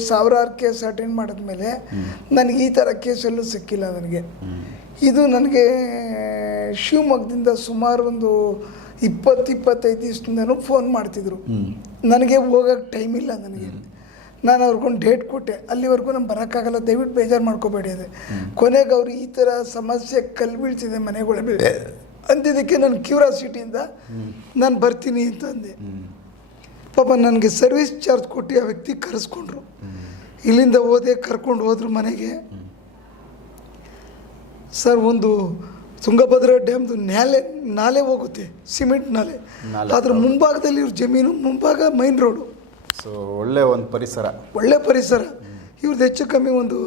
ಸಾವಿರಾರು ಕೇಸ್ ಅಟೆಂಡ್ ಮಾಡಿದ್ಮೇಲೆ ನನಗೆ ಈ ಥರ ಕೇಸಲ್ಲೂ ಸಿಕ್ಕಿಲ್ಲ ನನಗೆ. ಇದು ನನಗೆ ಶಿವಮೊಗ್ಗದಿಂದ ಸುಮಾರು ಒಂದು ಇಪ್ಪತ್ತು ಇಪ್ಪತ್ತೈದು ದಿವಸದಿಂದನೂ ಫೋನ್ ಮಾಡ್ತಿದ್ರು. ನನಗೆ ಹೋಗೋಕ್ಕೆ ಟೈಮ್ ಇಲ್ಲ ನನಗೆ. ನಾನು ಅವ್ರಿಗೊಂದು ಡೇಟ್ ಕೊಟ್ಟೆ. ಅಲ್ಲಿವರೆಗೂ ನಾನು ಬರೋಕ್ಕಾಗಲ್ಲ ದಯವಿಟ್ಟು ಬೇಜಾರು ಮಾಡ್ಕೋಬೇಡಿ ಅದೇ. ಕೊನೆಗೆ ಅವರು ಈ ಥರ ಸಮಸ್ಯೆ ಕಲ್ಲು ಬೀಳ್ತಿದೆ ಮನೆಗಳ ಮೇಲೆ. ಅಂದಿದ್ದಕ್ಕೆ ನಾನು ಕ್ಯೂರಾಸಿಟಿಯಿಂದ ನಾನು ಬರ್ತೀನಿ ಅಂತ ಅಂದೆ. ಪಾಪ ನನಗೆ ಸರ್ವಿಸ್ ಚಾರ್ಜ್ ಕೊಟ್ಟು ಆ ವ್ಯಕ್ತಿ ಕರೆಸ್ಕೊಂಡ್ರು. ಇಲ್ಲಿಂದ ಹೋದೆ ಕರ್ಕೊಂಡು ಹೋದ್ರು ಮನೆಗೆ. ಸರ್ ಒಂದು ತುಂಗಭದ್ರಾ ಡ್ಯಾಮ್ದು ನಾಲೆ ನಾಲೆ ಹೋಗುತ್ತೆ ಸಿಮೆಂಟ್ ನಾಲೆ. ನಾಲೆ, ಅದ್ರ ಮುಂಭಾಗದಲ್ಲಿ ಇವ್ರ ಜಮೀನು ಮುಂಭಾಗ ಮೈನ್ ರೋಡು. ಸೊ ಒಳ್ಳೆ ಒಂದು ಪರಿಸರ. ಒಳ್ಳೆ ಪರಿಸರ. ಇವ್ರದ್ದು ಹೆಚ್ಚು ಕಮ್ಮಿ ಒಂದು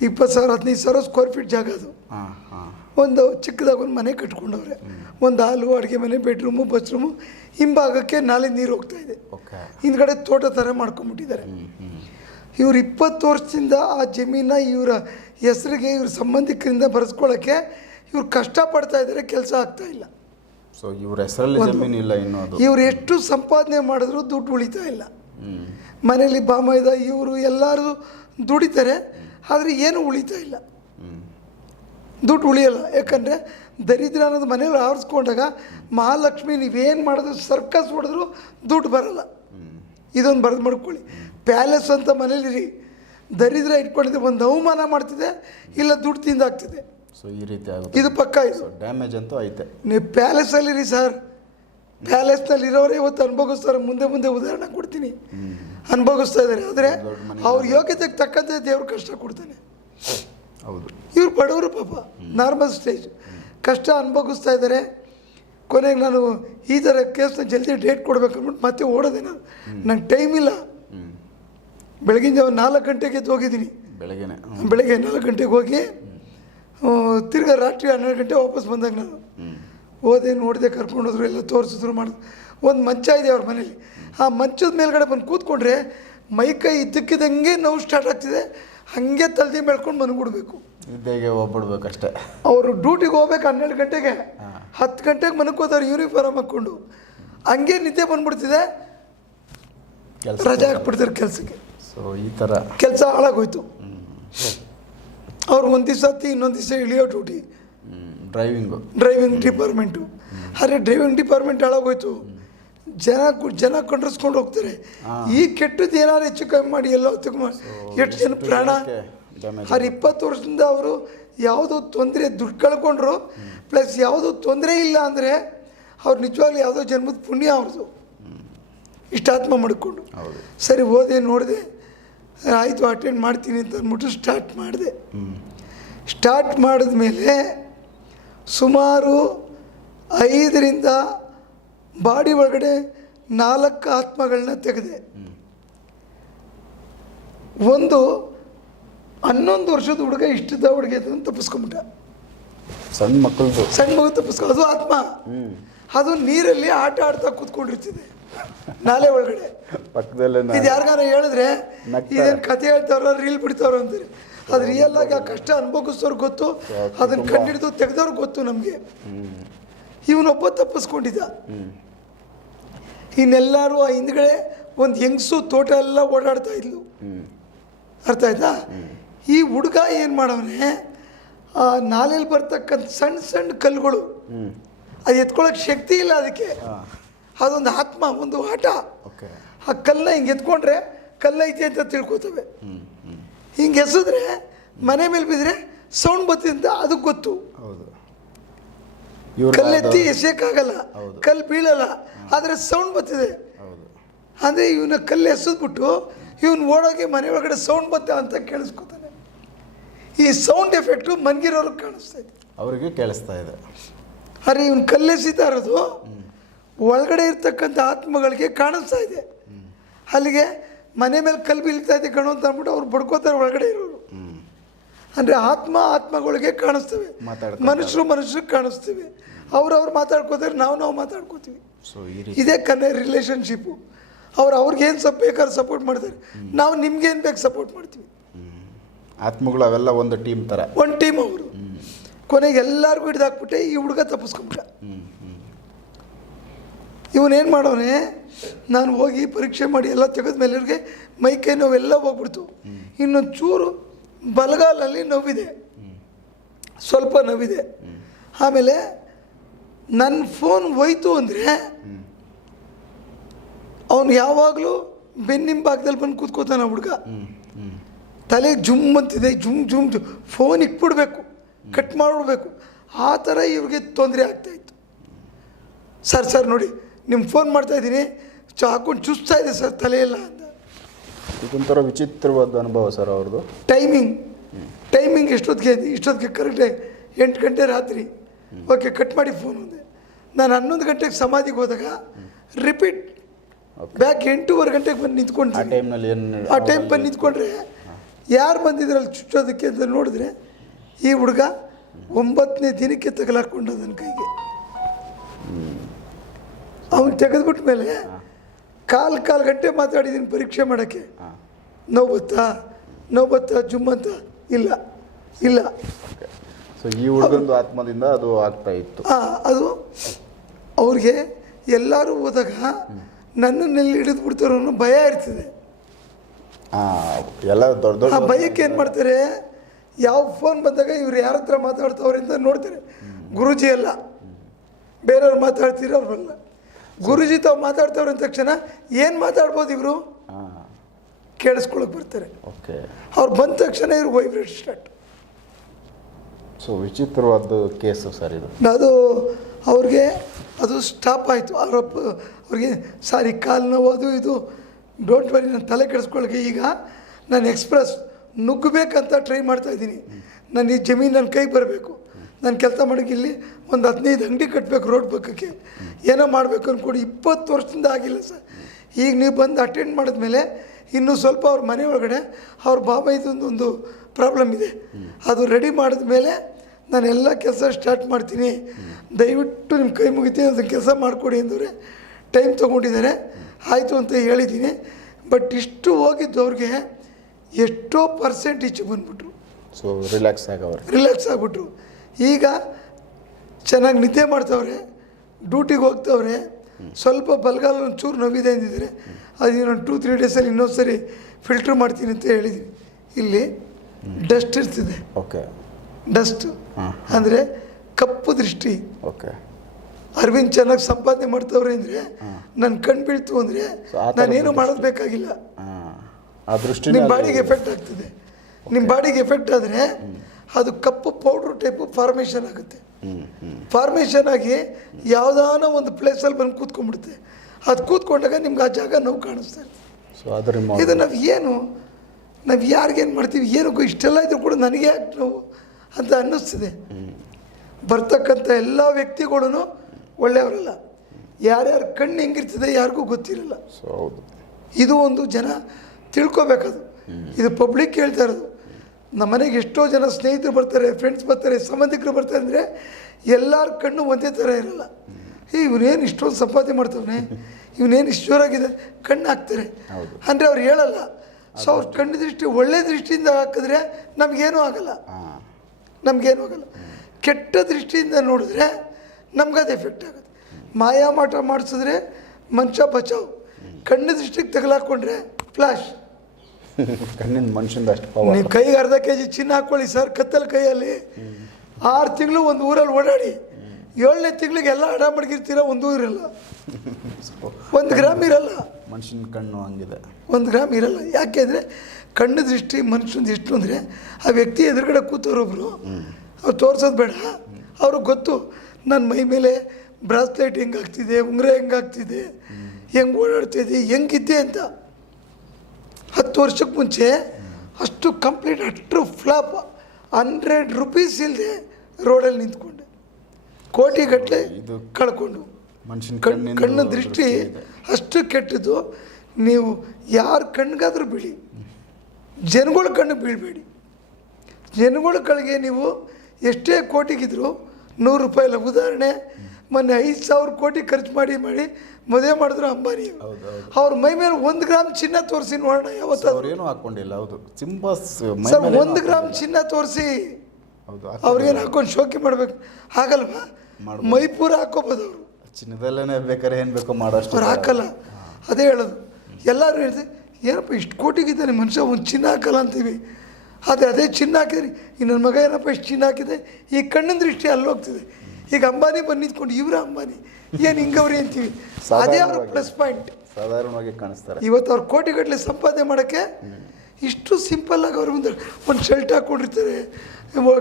ಇಪ್ಪತ್ತು ಸಾವಿರ ಹದಿನೈದು ಸಾವಿರ ಸ್ಕ್ವೇರ್ ಫೀಟ್ ಜಾಗ ಅದು. ಹಾಂ ಹಾಂ. ಒಂದು ಚಿಕ್ಕದಾಗ ಒಂದು ಮನೆ ಕಟ್ಕೊಂಡವ್ರೆ. ಒಂದು ಹಾಲು ಅಡುಗೆ ಮನೆ ಬೆಡ್ರೂಮು ಬಸ್ರೂಮು ಹಿಂಭಾಗಕ್ಕೆ ನಾಲೆ ನೀರು ಹೋಗ್ತಾ ಇದೆ. ಓಕೆ. ಹಿಂದ್ಗಡೆ ತೋಟ ಥರ ಮಾಡ್ಕೊಂಬಿಟ್ಟಿದ್ದಾರೆ ಹ್ಞೂ ಇವ್ರು ಇಪ್ಪತ್ತು ವರ್ಷದಿಂದ ಆ ಜಮೀನ ಇವರ ಹೆಸರಿಗೆ ಇವ್ರ ಸಂಬಂಧಿಕರಿಂದ ಬರೆಸ್ಕೊಳ್ಳೋಕ್ಕೆ ಇವ್ರು ಕಷ್ಟಪಡ್ತಾ ಇದ್ದಾರೆ ಕೆಲಸ ಆಗ್ತಾ ಇಲ್ಲ. ಸೊ ಇವ್ರ ಹೆಸರಲ್ಲಿ ಒಂದು- ಜಮೀನು ಇಲ್ಲ ಇನ್ನೂ ಅದು. ಇವ್ರು ಎಷ್ಟು ಸಂಪಾದನೆ ಮಾಡಿದ್ರು ದುಡ್ಡು ಉಳಿತಾ ಇಲ್ಲ. ಮನೇಲಿ ಬಾಮೈದ ಇವರು ಎಲ್ಲರೂ ದುಡಿತಾರೆ ಆದರೆ ಏನು ಉಳಿತಾ ಇಲ್ಲ. ದುಡ್ಡು ಉಳಿಯಲ್ಲ ಯಾಕಂದರೆ ದರಿದ್ರ ಅನ್ನೋದು ಮನೇಲಿ ಆರಿಸ್ಕೊಂಡಾಗ ಮಹಾಲಕ್ಷ್ಮಿ ನೀವೇನು ಮಾಡಿದ್ರು ಸರ್ಕಸ್ ಹೊಡೆದ್ರು ದುಡ್ಡು ಬರಲ್ಲ. ಇದೊಂದು ಬರೆದು ಮಾಡ್ಕೊಳ್ಳಿ. ಪ್ಯಾಲೇಸ್ ಅಂತ ಮನೇಲಿರಿ ದರಿದ್ರ ಇಟ್ಕೊಂಡಿದ್ದೆ ಒಂದು ಅವಮಾನ ಮಾಡ್ತಿದೆ ಇಲ್ಲ ದುಡ್ಡು ತಿಂದಾಗ್ತಿದೆ. ಸೊ ಈ ರೀತಿ ಆಗುತ್ತೆ. ಇದು ಪಕ್ಕ ಇದು. ಸೊ ಡ್ಯಾಮೇಜ್ ಅಂತೂ ಐತೆ. ನೀವು ಪ್ಯಾಲೇಸಲ್ಲಿರಿ ಸರ್ ಪ್ಯಾಲೇಸ್ನಲ್ಲಿ ಇರೋರೇ ಇವತ್ತು ಅನುಭವಿಸ್ತಾರೆ. ಮುಂದೆ ಮುಂದೆ ಉದಾಹರಣೆ ಕೊಡ್ತೀನಿ. ಅನುಭವಿಸ್ತಾ ಇದ್ದಾರೆ. ಆದರೆ ಅವ್ರ ಯೋಗ್ಯತೆಗೆ ತಕ್ಕಂತೆ ದೇವ್ರ ಕಷ್ಟ ಕೊಡ್ತಾನೆ. ಹೌದು. ಇವ್ರು ಬಡವರು ಪಾಪ. ನಾರ್ಮಲ್ ಸ್ಟೇಜ್ ಕಷ್ಟ ಅನುಭವಿಸ್ತಾ ಇದ್ದಾರೆ. ಕೊನೆಗೆ ನಾನು ಈ ಥರ ಕೇಸ್ನ ಜಲ್ದಿ ಡೇಟ್ ಕೊಡ್ಬೇಕು ಅಂದ್ಬಿಟ್ಟು ಮತ್ತೆ ಓಡೋದೆ ನಾನು. ನಂಗೆ ಟೈಮ್ ಇಲ್ಲ. ಬೆಳಗಿನ ಜಾವ ನಾಲ್ಕು ಗಂಟೆಗೆ ಎದ್ದು ಹೋಗಿದ್ದೀನಿ. ಬೆಳಗ್ಗೆ ಬೆಳಗ್ಗೆ ನಾಲ್ಕು ಗಂಟೆಗೆ ಹೋಗಿ ತಿರ್ಗಾ ರಾತ್ರಿ ಹನ್ನೆರಡು ಗಂಟೆ ವಾಪಸ್ ಬಂದಾಗ ನಾನು ಓದೇ ನೋಡಿದೆ ಕರ್ಕೊಂಡು ಹೋದ್ರು ಎಲ್ಲ ತೋರಿಸಿದ್ರು ಮಾಡಿದ್ರು. ಒಂದು ಮಂಚ ಇದೆ ಅವ್ರ ಮನೇಲಿ. ಆ ಮಂಚದ ಮೇಲ್ಗಡೆ ಬಂದು ಕೂತ್ಕೊಂಡ್ರೆ ಮೈ ಕೈ ಇದ್ದಕ್ಕಿದ್ದಂಗೆ ನೋವು ಸ್ಟಾರ್ಟ್ ಆಗ್ತಿದೆ. ಹಾಗೆ ತಲೆದಿ ಮೇಳ್ಕೊಂಡು ಬಿಡಬೇಕು ನಿದ್ದೆಗೆ ಹೋಗ್ಬಿಡ್ಬೇಕಷ್ಟೇ. ಅವರು ಡ್ಯೂಟಿಗೆ ಹೋಗ್ಬೇಕು ಹನ್ನೆರಡು ಗಂಟೆಗೆ. ಹತ್ತು ಗಂಟೆಗೆ ಮನಕ್ಕೆ ಹೋದವ್ರು ಯೂನಿಫಾರ್ಮ್ ಹಾಕ್ಕೊಂಡು ಹಂಗೆ ನಿದ್ದೆ ಬಂದ್ಬಿಡ್ತಿದೆ. ಕೆಲಸ ರಜೆ ಹಾಕ್ಬಿಡ್ತಾರೆ ಕೆಲಸಕ್ಕೆ. ಸೊ ಈ ಥರ ಕೆಲಸ ಹಾಳಾಗೋಯ್ತು. ಅವ್ರು ಒಂದು ದಿವಸ ಹತ್ತಿ ಇನ್ನೊಂದು ದಿವಸ ಇಳಿಯೋ ಡ್ಯೂಟಿ ಡ್ರೈವಿಂಗು ಡ್ರೈವಿಂಗ್ ಡಿಪಾರ್ಟ್ಮೆಂಟು ಆದರೆ ಡ್ರೈವಿಂಗ್ ಡಿಪಾರ್ಟ್ಮೆಂಟ್ ಹಾಳಾಗೋಯ್ತು. ಜನ ಕು- ಜನ ಕಂಡ್ರಿಸ್ಕೊಂಡು ಹೋಗ್ತಾರೆ. ಈ ಕೆಟ್ಟದ್ದು ಏನಾದ್ರು ಹೆಚ್ಚು ಕಮ್ಮಿ ಮಾಡಿ ಎಲ್ಲ ಹೊತ್ತಿಗೆ ಮಾಡಿ ಎಷ್ಟು ಜನ ಪ್ರಾಣ ಅವ್ರ ಇಪ್ಪತ್ತು ವರ್ಷದಿಂದ ಅವರು ಯಾವುದೋ ತೊಂದರೆ ದುಡ್ಡು ಕಳ್ಕೊಂಡ್ರು ಪ್ಲಸ್ ಯಾವುದೋ ತೊಂದರೆ ಇಲ್ಲ ಅಂದರೆ ಅವ್ರು ನಿಜವಾಗ್ಲೂ ಯಾವುದೋ ಜನ್ಮದ ಪುಣ್ಯ ಅವ್ರದ್ದು ಇಷ್ಟಾತ್ಮ ಮಾಡಿಕೊಂಡು. ಹೌದು. ಸರಿ ಓದೆ ನೋಡಿದೆ. ಆಯಿತು ಅಟೆಂಡ್ ಮಾಡ್ತೀನಿ ಅಂತ ಅಂದ್ಬಿಟ್ಟು ಸ್ಟಾರ್ಟ್ ಮಾಡಿದೆ. ಸ್ಟಾರ್ಟ್ ಮಾಡಿದ ಮೇಲೆ ಸುಮಾರು ಐದರಿಂದ ಬಾಡಿ ಒಳಗಡೆ ನಾಲ್ಕು ಆತ್ಮಗಳನ್ನ ತೆಗೆದೆ. ಒಂದು ಹನ್ನೊಂದು ವರ್ಷದ ಹುಡುಗ ಇಷ್ಟದ ಹುಡುಗ ತಪ್ಪಿಸ್ಕೊಂಬಿಟ್ಟ ಸಣ್ಣ ಮಕ್ಕಳು ಸಣ್ಣ ಮಗು ತಪ್ಪಿಸ್ಕೊ ಅದು ಆತ್ಮ. ಅದು ನೀರಲ್ಲಿ ಆಟ ಆಡ್ತಾ ಕೂತ್ಕೊಂಡಿರ್ತಿದೆ. ನಾಲೆ ಒಳಗಡೆ. ಪಕ್ಕದಲ್ಲೇ ನಾ- ಇದು ಯಾರಿಗಾರ ಹೇಳಿದ್ರೆ ನಗ್ತಾರೆ. ಇದೇನು ಕತೆ ಹೇಳ್ತಾರೋ ರೀಲ್ ಬಿಡ್ತಾರೋ ಅಂತಾರೆ. ಅದು ರಿಯಲ್ ಆಗಿ ಆ ಕಷ್ಟ ಅನುಭವಿಸೋರು ಗೊತ್ತು ಅದನ್ನ ಕಂಡು ಕಂಡಿಡಿದು ತೆಗೆದವ್ರು ಗೊತ್ತು ನಮಗೆ. ಹ್ಮ್. ಇವನೊಬ್ಬ ತಪ್ಪಿಸ್ಕೊಂಡಿದ್ದ. ಇನ್ನೆಲ್ಲರೂ ಆ ಹಿಂದ್ಗಡೆ ಒಂದು ಹೆಂಗಸು ತೋಟ ಎಲ್ಲ ಓಡಾಡ್ತಾ ಇದ್ಲು. ಹ್ಮ್. ಅರ್ಥ ಆಯ್ತಾ? ಈ ಹುಡುಗ ಏನು ಮಾಡವನೆ ಆ ನಾಲೆಯಲ್ಲಿ ಬರ್ತಕ್ಕಂಥ ಸಣ್ಣ ಸಣ್ಣ ಕಲ್ಲುಗಳು. ಹ್ಮ್. ಅದು ಎತ್ಕೊಳ್ಳೋಕೆ ಶಕ್ತಿ ಇಲ್ಲ ಅದಕ್ಕೆ. ಅದೊಂದು ಆತ್ಮ ಒಂದು ಆಟ. ಓಕೆ ಆ ಕಲ್ಲನ್ನ ಹಿಂಗೆ ಎತ್ಕೊಂಡ್ರೆ ಕಲ್ಲೈತೆ ಅಂತ ತಿಳ್ಕೊತವೆ. ಹಿಂಗೆ ಎಸೆದ್ರೆ ಮನೆ ಮೇಲೆ ಬಿದ್ದರೆ ಸೌಂಡ್ ಬತ್ತಿಂತ ಅಂತ ಅದಕ್ಕೆ ಗೊತ್ತು. ಕಲ್ಲೆತ್ತಿ ಎಸೆಯೋಕ್ಕಾಗಲ್ಲ. ಕಲ್ಲು ಬೀಳಲ್ಲ ಆದರೆ ಸೌಂಡ್ ಬತ್ತಿದೆ. ಹೌದು. ಅಂದರೆ ಇವನ ಕಲ್ಲು ಎಸೆದ್ಬಿಟ್ಟು ಇವನು ಓಡೋಗಿ ಮನೆ ಒಳಗಡೆ ಸೌಂಡ್ ಬತ್ತ ಅಂತ ಕೇಳಿಸ್ಕೊತಾನೆ. ಈ ಸೌಂಡ್ ಎಫೆಕ್ಟು ಮನ್ಗಿರೋರ್ಗೆ ಕಾಣಿಸ್ತಾ ಇದೆ. ಅವರಿಗೆ ಕೇಳಿಸ್ತಾ ಇದೆ. ಅರೆ ಇವನು ಕಲ್ಲೆಸಿತಾ ಇರೋದು ಒಳಗಡೆ ಇರ್ತಕ್ಕಂಥ ಆತ್ಮಗಳಿಗೆ ಕಾಣಿಸ್ತಾ ಇದೆ. ಅಲ್ಲಿಗೆ ಮನೆ ಮೇಲೆ ಕಲ್ಲು ಬೀಳ್ತಾ ಇದೆ ಕಣೋ ಅಂತ ಅಂದ್ಬಿಟ್ಟು ಅವ್ರು ಬಡ್ಕೋತಾರೆ ಒಳಗಡೆ ಇರೋರು. ಅಂದರೆ ಆತ್ಮ ಆತ್ಮಗಳಿಗೆ ಕಾಣಿಸ್ತವೆ. ಮನುಷ್ಯರು ಮನುಷ್ಯರು ಮನುಷ್ಯರಿಗೆ ಕಾಣಿಸ್ತೀವಿ. ಅವ್ರವ್ರು ಮಾತಾಡ್ಕೋತಾರೆ ನಾವು ನಾವು ಮಾತಾಡ್ಕೋತೀವಿ. ಇದೇ ಕನ್ನೆ ರಿಲೇಷನ್ಶಿಪ್ಪು ಅವ್ರು ಅವ್ರಿಗೇನು ಸಪ್ ಬೇಕಾದ್ರೆ ಸಪೋರ್ಟ್ ಮಾಡ್ತಾರೆ. ನಾವು ನಿಮ್ಗೇನು ಬೇಕು ಸಪೋರ್ಟ್ ಮಾಡ್ತೀವಿ. ಆತ್ಮಗಳು ಅವೆಲ್ಲ ಒಂದು ಟೀಮ್ ಥರ ಒಂದು ಟೀಮ್ ಅವರು. ಕೊನೆಗೆ ಎಲ್ಲರಿಗೂ ಹಿಡಿದಾಕ್ಬಿಟ್ಟೆ ಈ ಹುಡುಗ ತಪ್ಪಿಸ್ಕೊಂಬಿಟ್ಟ ಇವನೇನು ಮಾಡೋನೆ? ನಾನು ಹೋಗಿ ಪರೀಕ್ಷೆ ಮಾಡಿ ಎಲ್ಲ ತೆಗೆದ ಮೇಲೆ ಇವ್ರಿಗೆ ಮೈಕೈ ನೋವೆಲ್ಲ ಹೋಗ್ಬಿಡ್ತು. ಇನ್ನೊಂದು ಚೂರು ಬಲಗಾಲಲ್ಲಿ ನೋವಿದೆ. ಸ್ವಲ್ಪ ನೋವಿದೆ. ಆಮೇಲೆ ನನ್ನ ಫೋನ್ ಹೋಯ್ತು ಅಂದರೆ ಅವನು ಯಾವಾಗಲೂ ಬೆನ್ನಿಂಬಾಗದಲ್ಲಿ ಬಂದು ಕೂತ್ಕೋತಾನೆ ಹುಡುಗ. ತಲೆ ಜುಮ್ ಅಂತಿದೆ, ಜುಮ್ ಜುಮ್ ಜುಮ್ ಫೋನ್ ಇಕ್ಬಿಡ್ಬೇಕು, ಕಟ್ ಮಾಡಿಬಿಡ್ಬೇಕು. ಆ ಥರ ಇವ್ರಿಗೆ ತೊಂದರೆ ಆಗ್ತಾಯಿತ್ತು ಸರ್ ಸರ್, ನೋಡಿ ನಿಮ್ಮ ಫೋನ್ ಮಾಡ್ತಾಯಿದ್ದೀನಿ ಚ ಹಾಕೊಂಡು ಚುಸ್ತಾ ಇದೆ ಸರ್ ತಲೆಯೆಲ್ಲ ಅಂತ. ಇದೊಂಥರ ವಿಚಿತ್ರವಾದ ಅನುಭವ ಸರ್ ಅವ್ರದ್ದು. ಟೈಮಿಂಗ್ ಟೈಮಿಂಗ್ ಎಷ್ಟೊತ್ತಿಗೆ? ಇಷ್ಟೊತ್ತಿಗೆ ಕರೆಕ್ಟೇ ಎಂಟು ಗಂಟೆ ರಾತ್ರಿ. ಓಕೆ ಕಟ್ ಮಾಡಿ ಫೋನ್ ಒಂದೆ. ನಾನು ಹನ್ನೊಂದು ಗಂಟೆಗೆ ಸಮಾಧಿಗೆ ಹೋದಾಗ ರಿಪೀಟ್ ಬ್ಯಾಕ್ ಎಂಟೂವರೆ ಗಂಟೆಗೆ ಬಂದು ಆ ಟೈಮ್ನಲ್ಲಿ ಏನು ಆ ಟೈಮ್ ಬಂದು ನಿಂತ್ಕೊಂಡ್ರೆ ಯಾರು ಬಂದಿದ್ರಲ್ಲಿ ಚುಚ್ಚೋದಕ್ಕೆ ಅಂತ ನೋಡಿದ್ರೆ ಈ ಹುಡುಗ ಒಂಬತ್ತನೇ ದಿನಕ್ಕೆ ತಗಲಾಕೊಂಡ ನನ್ನ ಕೈಗೆ. ಅವನು ತೆಗೆದ್ಬಿಟ್ಟ ಮೇಲೆ ಕಾಲು ಕಾಲು ಗಂಟೆ ಮಾತಾಡಿದ್ದೀನಿ ಪರೀಕ್ಷೆ ಮಾಡೋಕ್ಕೆ. ನೋ ನೋವು ಬತ್ತಾ? ನೋವು ಬತ್ತಾ? ಜುಮ್ ಅಂತ? ಇಲ್ಲ. ಇಲ್ಲ. ಸೊ ಈ ಹುಡುಗಂದು ಆತ್ಮದಿಂದ ಅದು ಆಗ್ತಾ ಇತ್ತು. ಆ, ಅದು ಅವ್ರಿಗೆ ಎಲ್ಲರೂ ಹೋದಾಗ ನನ್ನನ್ನೆಲ್ಲಿ ಹಿಡಿದು ಬಿಡ್ತಾರೋ ಅನ್ನೋ ಭಯ ಇರ್ತದೆ. ಎಲ್ಲ ದೊಡ್ಡ ಆ ಭಯಕ್ಕೆ ಏನು ಮಾಡ್ತಾರೆ? ಯಾವ ಫೋನ್ ಬಂದಾಗ ಇವ್ರು ಯಾರ ಹತ್ರ ಮಾತಾಡ್ತಾವ್ರಿಂದ ನೋಡ್ತಾರೆ. ಗುರುಜಿ ಅಲ್ಲ. ಬೇರೆಯವ್ರು ಮಾತಾಡ್ತೀರ ಅವ್ರಲ್ಲ ಗುರುಜಿ ತಾವು ಮಾತಾಡ್ತವ್ರ ಅಂದ ತಕ್ಷಣ ಏನು ಮಾತಾಡ್ಬೋದು ಇವರು? ಕೇಳಿಸ್ಕೊಳಕ್ ಕೇಳಿಸ್ಕೊಳಕ್ಕೆ ಬರ್ತಾರೆ. ಓಕೆ. ಅವ್ರು ಬಂದ ತಕ್ಷಣ ಇವ್ರು ವೈಬ್ರೇಟ್ ಸ್ಟಾರ್ಟ್. ಸೊ ವಿಚಿತ್ರವಾದ ಕೇಸು ಸರ್ ಇದು. ಅದು ಅವ್ರಿಗೆ ಅದು ಸ್ಟಾಪ್ ಆಯಿತು. ಅವ್ರ ಅವ್ರಿಗೆ ಸಾರಿ ಕಾಲು ನೋವು ಅದು ಇದು. ಡೋಂಟ್ ವರಿ ನಾನು ತಲೆ ಕೆಡಿಸ್ಕೊಳಕ್ಕೆ ಈಗ ನಾನು ಎಕ್ಸ್ಪ್ರೆಸ್ ನುಗ್ಗಬೇಕಂತ ಟ್ರೈ ಮಾಡ್ತಾ ಇದ್ದೀನಿ. ನಾನು ಈ ಜಮೀನು ನನ್ನ ಕೈ ಬರಬೇಕು. ನಾನು ಕೆಲಸ ಮಾಡೋಕೆ ಇಲ್ಲಿ ಒಂದು ಹದಿನೈದು ಅಂಗಡಿ ಕಟ್ಟಬೇಕು ರೋಡ್ ಪಕ್ಕಕ್ಕೆ. ಏನೋ ಮಾಡಬೇಕು ಅಂದ್ಕೊಂಡು ಇಪ್ಪತ್ತು ವರ್ಷದಿಂದ ಆಗಿಲ್ಲ ಸರ್. ಈಗ ನೀವು ಬಂದು ಅಟೆಂಡ್ ಮಾಡಿದ್ಮೇಲೆ ಇನ್ನೂ ಸ್ವಲ್ಪ ಅವ್ರ ಮನೆ ಒಳಗಡೆ ಅವ್ರ ಬಾಬಾ ಇದೊಂದು ಒಂದು ಪ್ರಾಬ್ಲಮ್ ಇದೆ. ಅದು ರೆಡಿ ಮಾಡಿದ ಮೇಲೆ ನಾನು ಎಲ್ಲ ಕೆಲಸ ಸ್ಟಾರ್ಟ್ ಮಾಡ್ತೀನಿ. ದಯವಿಟ್ಟು ನಿಮ್ಮ ಕೈ ಮುಗಿತೀನಿ ಅದನ್ನು ಕೆಲಸ ಮಾಡಿಕೊಡಿ ಅಂದರೆ ಟೈಮ್ ತೊಗೊಂಡಿದ್ದಾರೆ. ಆಯಿತು ಅಂತ ಹೇಳಿದ್ದೀನಿ. ಬಟ್ ಇಷ್ಟು ಹೋಗಿದ್ದು ಅವ್ರಿಗೆ ಎಷ್ಟೋ ಪರ್ಸೆಂಟ್ ಬಂದ್ಬಿಟ್ರು. ಸೊ ರಿಲ್ಯಾಕ್ಸ್ ಆಗಿ ರಿಲ್ಯಾಕ್ಸ್ ಆಗಿಬಿಟ್ರು. ಈಗ ಚೆನ್ನಾಗಿ ನಿದ್ದೆ ಮಾಡ್ತವ್ರೆ ಡ್ಯೂಟಿಗೆ ಹೋಗ್ತವ್ರೆ ಸ್ವಲ್ಪ ಬಲಗಾಲ ಒಂಚೂರು ನೋವಿದೆ ಅಂದಿದ್ದಾರೆ ಅದು ಇನ್ನೊಂದು ಟೂ ತ್ರೀ ಡೇಸಲ್ಲಿ ಇನ್ನೊಂದು ಸರಿ ಫಿಲ್ಟ್ರ್ ಮಾಡ್ತೀನಿ ಅಂತ ಹೇಳಿದ್ದೀನಿ ಇಲ್ಲಿ ಡಸ್ಟ್ ಇರ್ತಿದೆ. Okay dust. ಅಂದರೆ ಕಪ್ಪು ದೃಷ್ಟಿ. ಓಕೆ ಅರವಿಂದ್ ಚೆನ್ನಾಗಿ ಸಂಪಾದನೆ ಮಾಡ್ತವ್ರೆ ಅಂದರೆ ನನ್ನ ಕಣ್ಣು ಬೀಳ್ತು ಅಂದರೆ ನಾನೇನು ಮಾಡೋದು ಬೇಕಾಗಿಲ್ಲ. ನಿಮ್ಮ ಬಾಡಿಗೆ ಎಫೆಕ್ಟ್ ಆಗ್ತದೆ. ನಿಮ್ಮ ಬಾಡಿಗೆ ಎಫೆಕ್ಟ್ ಆದರೆ ಅದು ಕಪ್ಪು ಪೌಡ್ರ್ ಟೈಪು ಫಾರ್ಮೇಷನ್ ಆಗುತ್ತೆ. ಫಾರ್ಮೇಷನ್ ಆಗಿ ಯಾವುದಾನ ಒಂದು ಪ್ಲೇಸಲ್ಲಿ ಬಂದು ಕೂತ್ಕೊಂಡ್ಬಿಡುತ್ತೆ. ಅದು ಕೂತ್ಕೊಂಡಾಗ ನಿಮ್ಗೆ ಆ ಜಾಗ ನೋವು ಕಾಣಿಸ್ತಾ ಇರುತ್ತೆ. ಸೊ ಅದರ ಇದು ನಾವು ಏನು ನಾವು ಯಾರಿಗೇನು ಮಾಡ್ತೀವಿ ಏನಕ್ಕೂ ಇಷ್ಟೆಲ್ಲ ಇದ್ರೂ ಕೂಡ ನನಗೆ ಯಾಕೆ ನೋವು ಅಂತ ಅನ್ನಿಸ್ತಿದೆ. ಬರ್ತಕ್ಕಂಥ ಎಲ್ಲ ವ್ಯಕ್ತಿಗಳೂ ಒಳ್ಳೆಯವರಲ್ಲ. ಯಾರ್ಯಾರ ಕಣ್ಣು ಹೆಂಗಿರ್ತದೆ ಯಾರಿಗೂ ಗೊತ್ತಿರಲ್ಲ. ಸೊ ಹೌದು. ಇದು ಒಂದು ಜನ ತಿಳ್ಕೊಬೇಕದು. ಇದು ಪಬ್ಲಿಕ್ ಹೇಳ್ತಾ ಇರೋದು. ನಮ್ಮ ಮನೆಗೆ ಎಷ್ಟೋ ಜನ ಸ್ನೇಹಿತರು ಬರ್ತಾರೆ ಫ್ರೆಂಡ್ಸ್ ಬರ್ತಾರೆ ಸಂಬಂಧಿಕರು ಬರ್ತಾರೆ ಅಂದರೆ ಎಲ್ಲರ ಕಣ್ಣು ಒಂದೇ ಥರ ಇರಲ್ಲ. ಏ ಇವನೇನು ಇಷ್ಟೊಂದು ಸಂಪಾದನೆ ಮಾಡ್ತವನೇ? ಇವನೇನು ಇಷ್ಟು ಜೋರಾಗಿದೆ? ಕಣ್ಣು ಹಾಕ್ತಾರೆ. ಅಂದರೆ ಅವ್ರು ಹೇಳಲ್ಲ. ಸೊ ಅವ್ರ ಕಣ್ಣು ದೃಷ್ಟಿ ಒಳ್ಳೆ ದೃಷ್ಟಿಯಿಂದ ಹಾಕಿದ್ರೆ ನಮಗೇನೂ ಆಗಲ್ಲ. ನಮಗೇನೂ ನಮಗೇನು ಆಗಲ್ಲ. ಕೆಟ್ಟ ದೃಷ್ಟಿಯಿಂದ ನೋಡಿದ್ರೆ ನಮ್ಗದು ಎಫೆಕ್ಟ್ ಆಗುತ್ತೆ. ಮಾಯಾ ಮಾಟ ಮಾಡಿಸಿದ್ರೆ ಮನುಷ್ಯ ಬಚಾವ್. ಕಣ್ಣು ದೃಷ್ಟಿಗೆ ತಗಲಾಕೊಂಡ್ರೆ ಫ್ಲಾಶ್ ಕಣ್ಣಿನ ಮನುಷ್ಯಂದ ಅಷ್ಟು ಪವರ್ ನೀವು ಕೈಗೆ ಅರ್ಧ ಕೆ ಜಿ ಚಿನ್ನ ಹಾಕ್ಕೊಳ್ಳಿ ಸರ್ ಕತ್ತಲ ಕೈಯಲ್ಲಿ. ಆರು ತಿಂಗಳು ಒಂದು ಊರಲ್ಲಿ ಓಡಾಡಿ. ಏಳನೇ ತಿಂಗಳಿಗೆ ಎಲ್ಲ ಒಂದು ಮಡಗಿರ್ತೀರ ಒಂದೂ ಇರಲ್ಲ. ಒಂದು ಗ್ರಾಮ್ ಇರಲ್ಲ. ಮನುಷ್ಯನ ಕಣ್ಣು ಹಂಗಿದೆ. ಒಂದು ಗ್ರಾಮ್ ಇರಲ್ಲ. ಯಾಕೆಂದರೆ ಕಣ್ಣು ದೃಷ್ಟಿ ಮನುಷ್ಯನ ದೃಷ್ಟಿ ಅಂದರೆ ಆ ವ್ಯಕ್ತಿ ಎದುರುಗಡೆ ಕೂತವ್ರೊಬ್ರು ಅವ್ರು ತೋರ್ಸೋದು ಬೇಡ. ಅವ್ರಿಗೆ ಗೊತ್ತು ನನ್ನ ಮೈ ಮೇಲೆ ಬ್ರಾಸ್ಲೆಟ್ ಹೆಂಗಾಗ್ತಿದೆ ಉಂಗುರ ಹೆಂಗಾಗ್ತಿದೆ ಹೆಂಗೆ ಓಡಾಡ್ತಿದೆ ಹೆಂಗಿದ್ದೆ ಅಂತ. ಹತ್ತು ವರ್ಷಕ್ಕೆ ಮುಂಚೆ ಅಷ್ಟು ಕಂಪ್ಲೀಟ್ ಅಷ್ಟು ಫ್ಲಾಪ್ ಹಂಡ್ರೆಡ್ ರುಪೀಸ್ ಇಲ್ಲದೆ ರೋಡಲ್ಲಿ ನಿಂತ್ಕೊಂಡೆ. ಕೋಟಿಗಟ್ಟಲೆ ಇದು ಕಳ್ಕೊಂಡು. ಮನುಷ್ಯನ ಕಣ್ಣು ಕಣ್ಣು ದೃಷ್ಟಿ ಅಷ್ಟು ಕೆಟ್ಟದ್ದು. ನೀವು ಯಾರ ಕಣ್ಗಾದ್ರೂ ಬೀಳಿ. ಜನಗಳ ಕಣ್ಣು ಬೀಳಬೇಡಿ. ಜನಗಳ ಕಳಿಗೆ ನೀವು ಎಷ್ಟೇ ಕೋಟಿಗಿದ್ರು ನೂರು ರೂಪಾಯಿ ಇಲ್ಲ. ಉದಾಹರಣೆ ಮೊನ್ನೆ ಐದು ಸಾವಿರ ಕೋಟಿ ಖರ್ಚು ಮಾಡಿ ಮಾಡಿ ಮದುವೆ ಮಾಡಿದ್ರು ಅಂಬಾನಿ. ಅವ್ರ ಮೈ ಮೇಲೆ ಒಂದು ಗ್ರಾಮ್ ಚಿನ್ನ ತೋರಿಸಿ ನೋಡೋಣ ಯಾವತ್ತಾದ್ರು. ಅವ್ರೇನು ಹಾಕೊಂಡಿಲ್ಲ ಹೌದು. ಸಿಂಬಸ್ ಸರ್ ಒಂದು ಗ್ರಾಮ್ ಚಿನ್ನ ತೋರಿಸಿ. ಹೌದು ಅವ್ರಿಗೇನು ಹಾಕೊಂಡು ಶೋಕಿ ಮಾಡ್ಬೇಕು? ಆಗಲ್ವಾ. ಮೈಪೂರ ಹಾಕೋಬೋದು ಅವರು. ಚಿನ್ನದಲ್ಲೇ ಬೇಕಾದ್ರೆ ಏನು ಬೇಕೋ ಮಾಡೋಷ್ಟು ಅವ್ರು ಹಾಕಲ್ಲ. ಅದೇ ಹೇಳೋದು. ಎಲ್ಲರೂ ಹೇಳ್ತೀವಿ ಏನಪ್ಪ ಇಷ್ಟು ಕೋಟಿಗಿದ್ದಾನೆ ಮನುಷ್ಯ ಒಂದು ಚಿನ್ನ ಹಾಕಲ್ಲ ಅಂತೀವಿ. ಅದೇ ಅದೇ ಚಿನ್ನ ಹಾಕಿದ್ರಿ ಈ ನನ್ನ ಮಗ ಏನಪ್ಪ ಇಷ್ಟು ಚಿನ್ನ ಹಾಕಿದೆ? ಈ ಕಣ್ಣಿನ ದೃಷ್ಟಿ ಅಲ್ಲಿ ಹೋಗ್ತಿದೆ ಈಗ ಅಂಬಾನಿ ಬಂದು ನಿಂತ್ಕೊಂಡು ಇವರ ಅಂಬಾನಿ. ಏನು ಹಿಂಗವ್ರಿ ಅಂತೀವಿ? ಅದೇ ಅವ್ರ ಪ್ಲಸ್ ಪಾಯಿಂಟ್ ಸಾಧಾರಣವಾಗಿ ಕಾಣಿಸ್ತಾರೆ. ಇವತ್ತು ಅವ್ರ ಕೋಟಿಗಟ್ಟಲೆ ಸಂಪಾದನೆ ಮಾಡೋಕ್ಕೆ ಇಷ್ಟು ಸಿಂಪಲ್ ಆಗಿ ಅವ್ರ ಮುಂದೆ ಒಂದು ಶರ್ಟ್ ಹಾಕ್ಕೊಂಡಿರ್ತಾರೆ.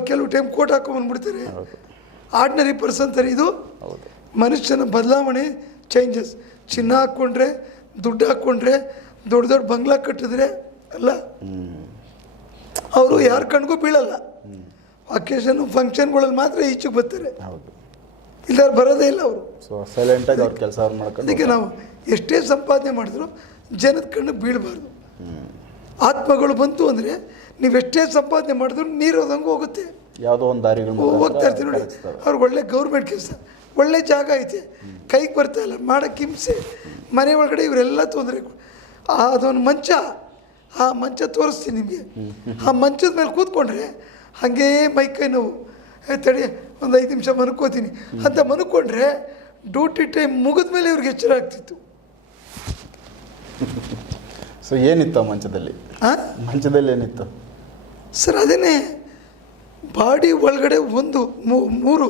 ಕೆಲವು ಟೈಮ್ ಕೋಟ್ ಹಾಕೊಂಡ್ಬಂದ್ಬಿಡ್ತಾರೆ ಬಿಡ್ತಾರೆ ಆರ್ಡಿನರಿ ಪರ್ಸನ್ ಥರ ಇದು. ಮನುಷ್ಯನ ಬದಲಾವಣೆ ಚೇಂಜಸ್ ಚಿನ್ನ ಹಾಕ್ಕೊಂಡ್ರೆ ದುಡ್ಡು ಹಾಕ್ಕೊಂಡ್ರೆ ದೊಡ್ಡ ದೊಡ್ಡ ಬಂಗ್ಲಾ ಕಟ್ಟಿದ್ರೆ ಅಲ್ಲ? ಅವರು ಯಾರ ಕಣ್ಗೂ ಬೀಳಲ್ಲ. ಅಕೇಶನ್ ಫಂಕ್ಷನ್ಗಳಲ್ಲಿ ಮಾತ್ರ ಈಚೆಗೆ ಬರ್ತಾರೆ. ಇಲ್ಲಾರು ಬರೋದೇ ಇಲ್ಲ ಅವರು. ಸೊ ಸೈಲೆಂಟಾಗಿ ಅವ್ರ ಕೆಲಸ ಅವ್ರು ಮಾಡ್ಕೊಂಡು ಅದಕ್ಕೆ ನಾವು ಎಷ್ಟೇ ಸಂಪಾದನೆ ಮಾಡಿದ್ರು ಜನದ ಕಣ್ಣು ಬೀಳಬಾರ್ದು. ಆತ್ಮಗಳು ಬಂತು ಅಂದರೆ ನೀವೆಷ್ಟೇ ಸಂಪಾದನೆ ಮಾಡಿದ್ರು ನೀರು ಹೋದಂಗೆ ಹೋಗುತ್ತೆ. ಯಾವುದೋ ಒಂದು ದಾರಿಗಳು ಹೋಗ್ತಾ ಇರ್ತೀವಿ ನೋಡಿ. ಅವ್ರಿಗೆ ಒಳ್ಳೆ ಗೌರ್ಮೆಂಟ್ ಕೆಲಸ ಒಳ್ಳೆ ಜಾಗ ಐತೆ. ಕೈಗೆ ಬರ್ತಾ ಇಲ್ಲ ಮಾಡೋಕ್ಕೆ ಹಿಂಸೆ. ಮನೆ ಒಳಗಡೆ ಇವರೆಲ್ಲ ತೊಂದರೆ ಅದೊಂದು ಮಂಚ ಆ ಮಂಚ ತೋರಿಸ್ತೀನಿ ನಿಮಗೆ. ಆ ಮಂಚದ ಮೇಲೆ ಕೂತ್ಕೊಂಡ್ರೆ ಹಾಗೇ ಮೈ ಕೈ ನೋವು. ತಡಿ ಒಂದು ಐದು ನಿಮಿಷ ಮನ್ಕೋತೀನಿ. ಅಂತ ಮನ್ಕೊಂಡ್ರೆ ಡ್ಯೂಟಿ ಟೈಮ್ ಮುಗಿದ ಮೇಲೆ ಇವ್ರಿಗೆ ಎಚ್ಚರ ಆಗ್ತಿತ್ತು. ಸೊ ಏನಿತ್ತು ಆ ಮಂಚದಲ್ಲಿ? ಹಾಂ ಮಂಚದಲ್ಲಿ ಏನಿತ್ತು? ಸರ್ ಅದೇನೇ ಬಾಡಿ ಒಳಗಡೆ ಒಂದು ಮೂರು